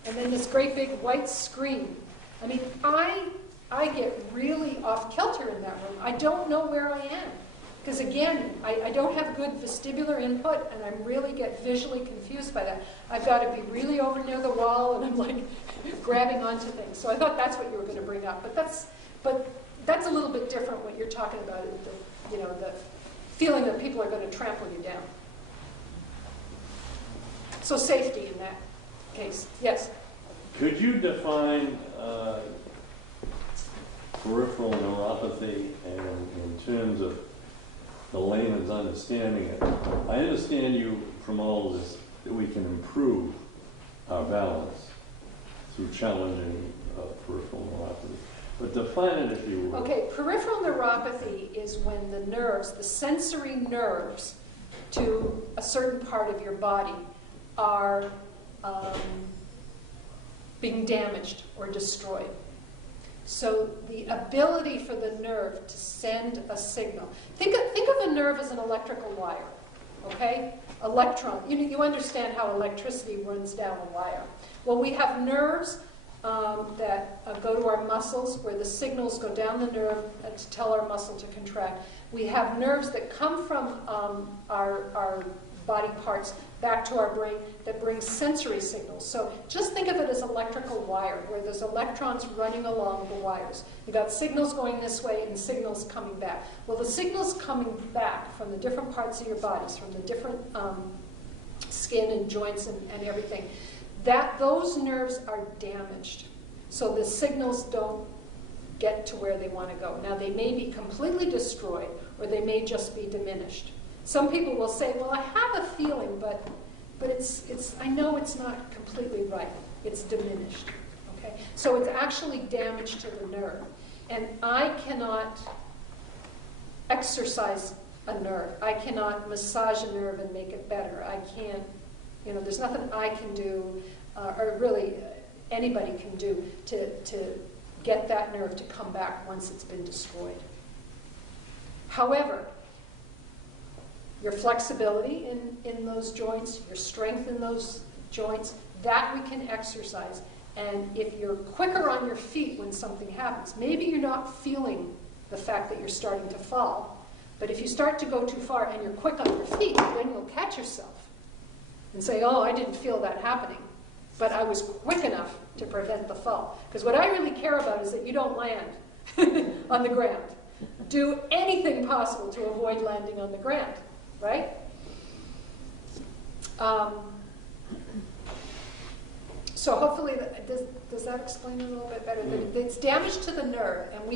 and then this great big white screen? I mean, I get really off kilter in that room. I don't know where I am. Because again, I don't have good vestibular input, and I really get visually confused by that. I've got to be really over near the wall, and I'm like grabbing onto things. So I thought that's what you were going to bring up. But that's a little bit different what you're talking about, the feeling that people are going to trample you down. So safety in that case. Yes? Could you define peripheral neuropathy and in terms of the layman's understanding it? I understand you from all of this that we can improve our balance through challenging peripheral neuropathy. But define it if you will. Okay, peripheral neuropathy is when the nerves, the sensory nerves, to a certain part of your body are being damaged or destroyed. So the ability for the nerve to send a signal. Think of a nerve as an electrical wire, okay? Electron. You understand how electricity runs down a wire. Well, we have nerves that go to our muscles, where the signals go down the nerve to tell our muscle to contract. We have nerves that come from our body parts back to our brain that bring sensory signals. So just think of it as electrical wire, where there's electrons running along the wires. You've got signals going this way and signals coming back. Well, the signals coming back from the different parts of your bodies, from the different skin and joints and everything, those nerves are damaged. So the signals don't get to where they want to go. Now, they may be completely destroyed, or they may just be diminished. Some people will say, well, I have a feeling, but I know it's not completely right. It's diminished. Okay? So it's actually damage to the nerve. And I cannot exercise a nerve. I cannot massage a nerve and make it better. I can't, there's nothing I can do, or really anybody can do to get that nerve to come back once it's been destroyed. However, your flexibility in those joints, your strength in those joints, that we can exercise. And if you're quicker on your feet when something happens, maybe you're not feeling the fact that you're starting to fall, but if you start to go too far and you're quick on your feet, then you'll catch yourself and say, oh, I didn't feel that happening, but I was quick enough to prevent the fall. Because what I really care about is that you don't land on the ground. Do anything possible to avoid landing on the ground. Right? So hopefully, does that explain it a little bit better? That it's damage to the nerve, and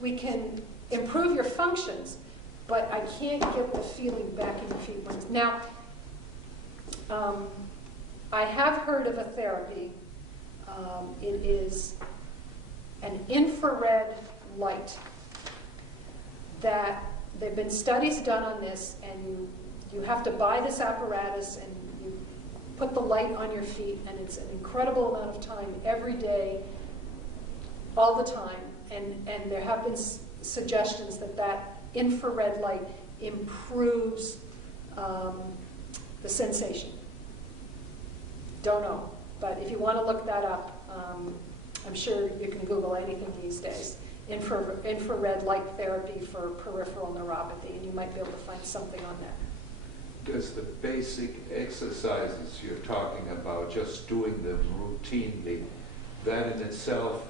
we can improve your functions, but I can't get the feeling back in your feet. Now, I have heard of a therapy. It is an infrared light that. There have been studies done on this, and you have to buy this apparatus, and you put the light on your feet, and it's an incredible amount of time every day, all the time. And there have been suggestions that infrared light improves the sensation. Don't know, but if you want to look that up, I'm sure you can Google anything these days. Infrared light therapy for peripheral neuropathy, and you might be able to find something on that. Does the basic exercises you're talking about, just doing them routinely, that in itself,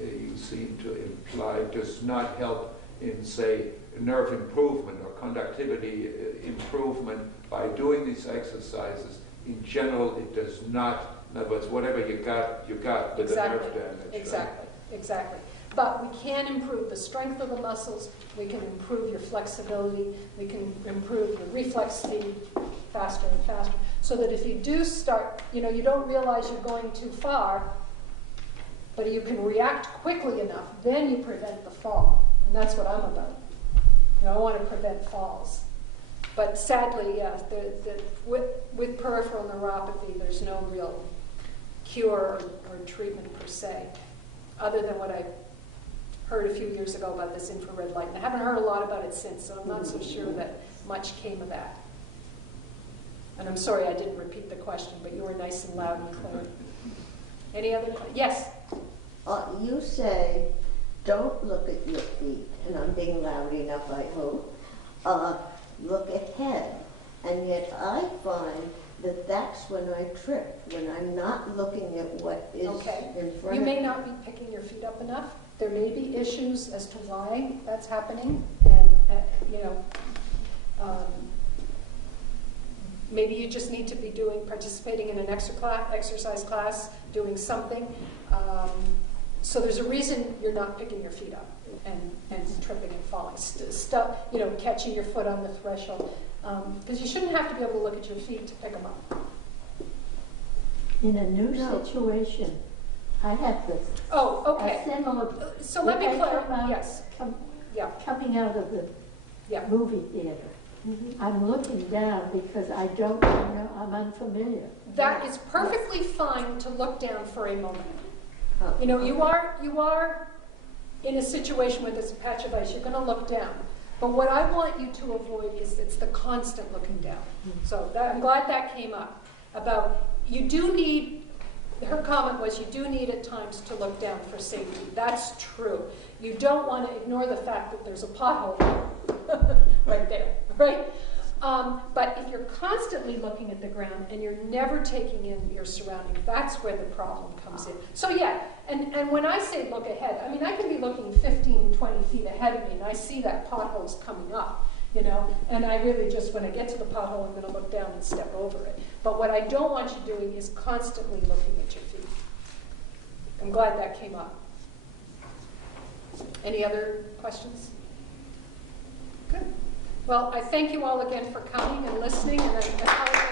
you seem to imply, does not help in, say, nerve improvement or conductivity improvement by doing these exercises? In general, it does not. In other words, whatever you got with Exactly. the nerve damage. Exactly. Exactly. But we can improve the strength of the muscles, we can improve your flexibility, we can improve your reflex speed faster and faster, so that if you do start, you don't realize you're going too far, but you can react quickly enough, then you prevent the fall. And that's what I'm about. I want to prevent falls. But sadly, yes, with peripheral neuropathy, there's no real cure or treatment per se, other than what I heard a few years ago about this infrared light. And I haven't heard a lot about it since, so I'm not so sure that much came of that. And I'm sorry I didn't repeat the question, but you were nice and loud and clear. Any other questions? Yes? You say, don't look at your feet, and I'm being loud enough, I hope. Look ahead. And yet I find that that's when I trip, when I'm not looking at what is in front You of may me. not be picking your feet up enough. There may be issues as to why that's happening, and maybe you just need to be participating in an exercise class, doing something. So there's a reason you're not picking your feet up and tripping and falling. Catching your foot on the threshold, because you shouldn't have to be able to look at your feet to pick them up. In a new situation, I had this. Oh, okay. A similar. So let me I clarify. came out- Yes. com- Yeah. Coming out of the Yeah. movie theater, I'm looking down because I don't know, I'm unfamiliar. That is perfectly fine to look down for a moment. Oh, You know, you are in a situation where there's a patch of ice, you're going to look down. But what I want you to avoid is it's the constant looking down. So I'm glad that came up. About you do need, her comment was you do need at times to look down for safety. That's true. You don't want to ignore the fact that there's a pothole right there, right? But if you're constantly looking at the ground and you're never taking in your surroundings, that's where the problem comes in. So yeah, and when I say look ahead, I mean I can be looking 15, 20 feet ahead of me and I see that pothole's coming up, you know, and I really just, when I get to the pothole, I'm going to look down and step over it. But what I don't want you doing is constantly looking at your feet. I'm glad that came up. Any other questions? Good. Well, I thank you all again for coming and listening, and I apologize.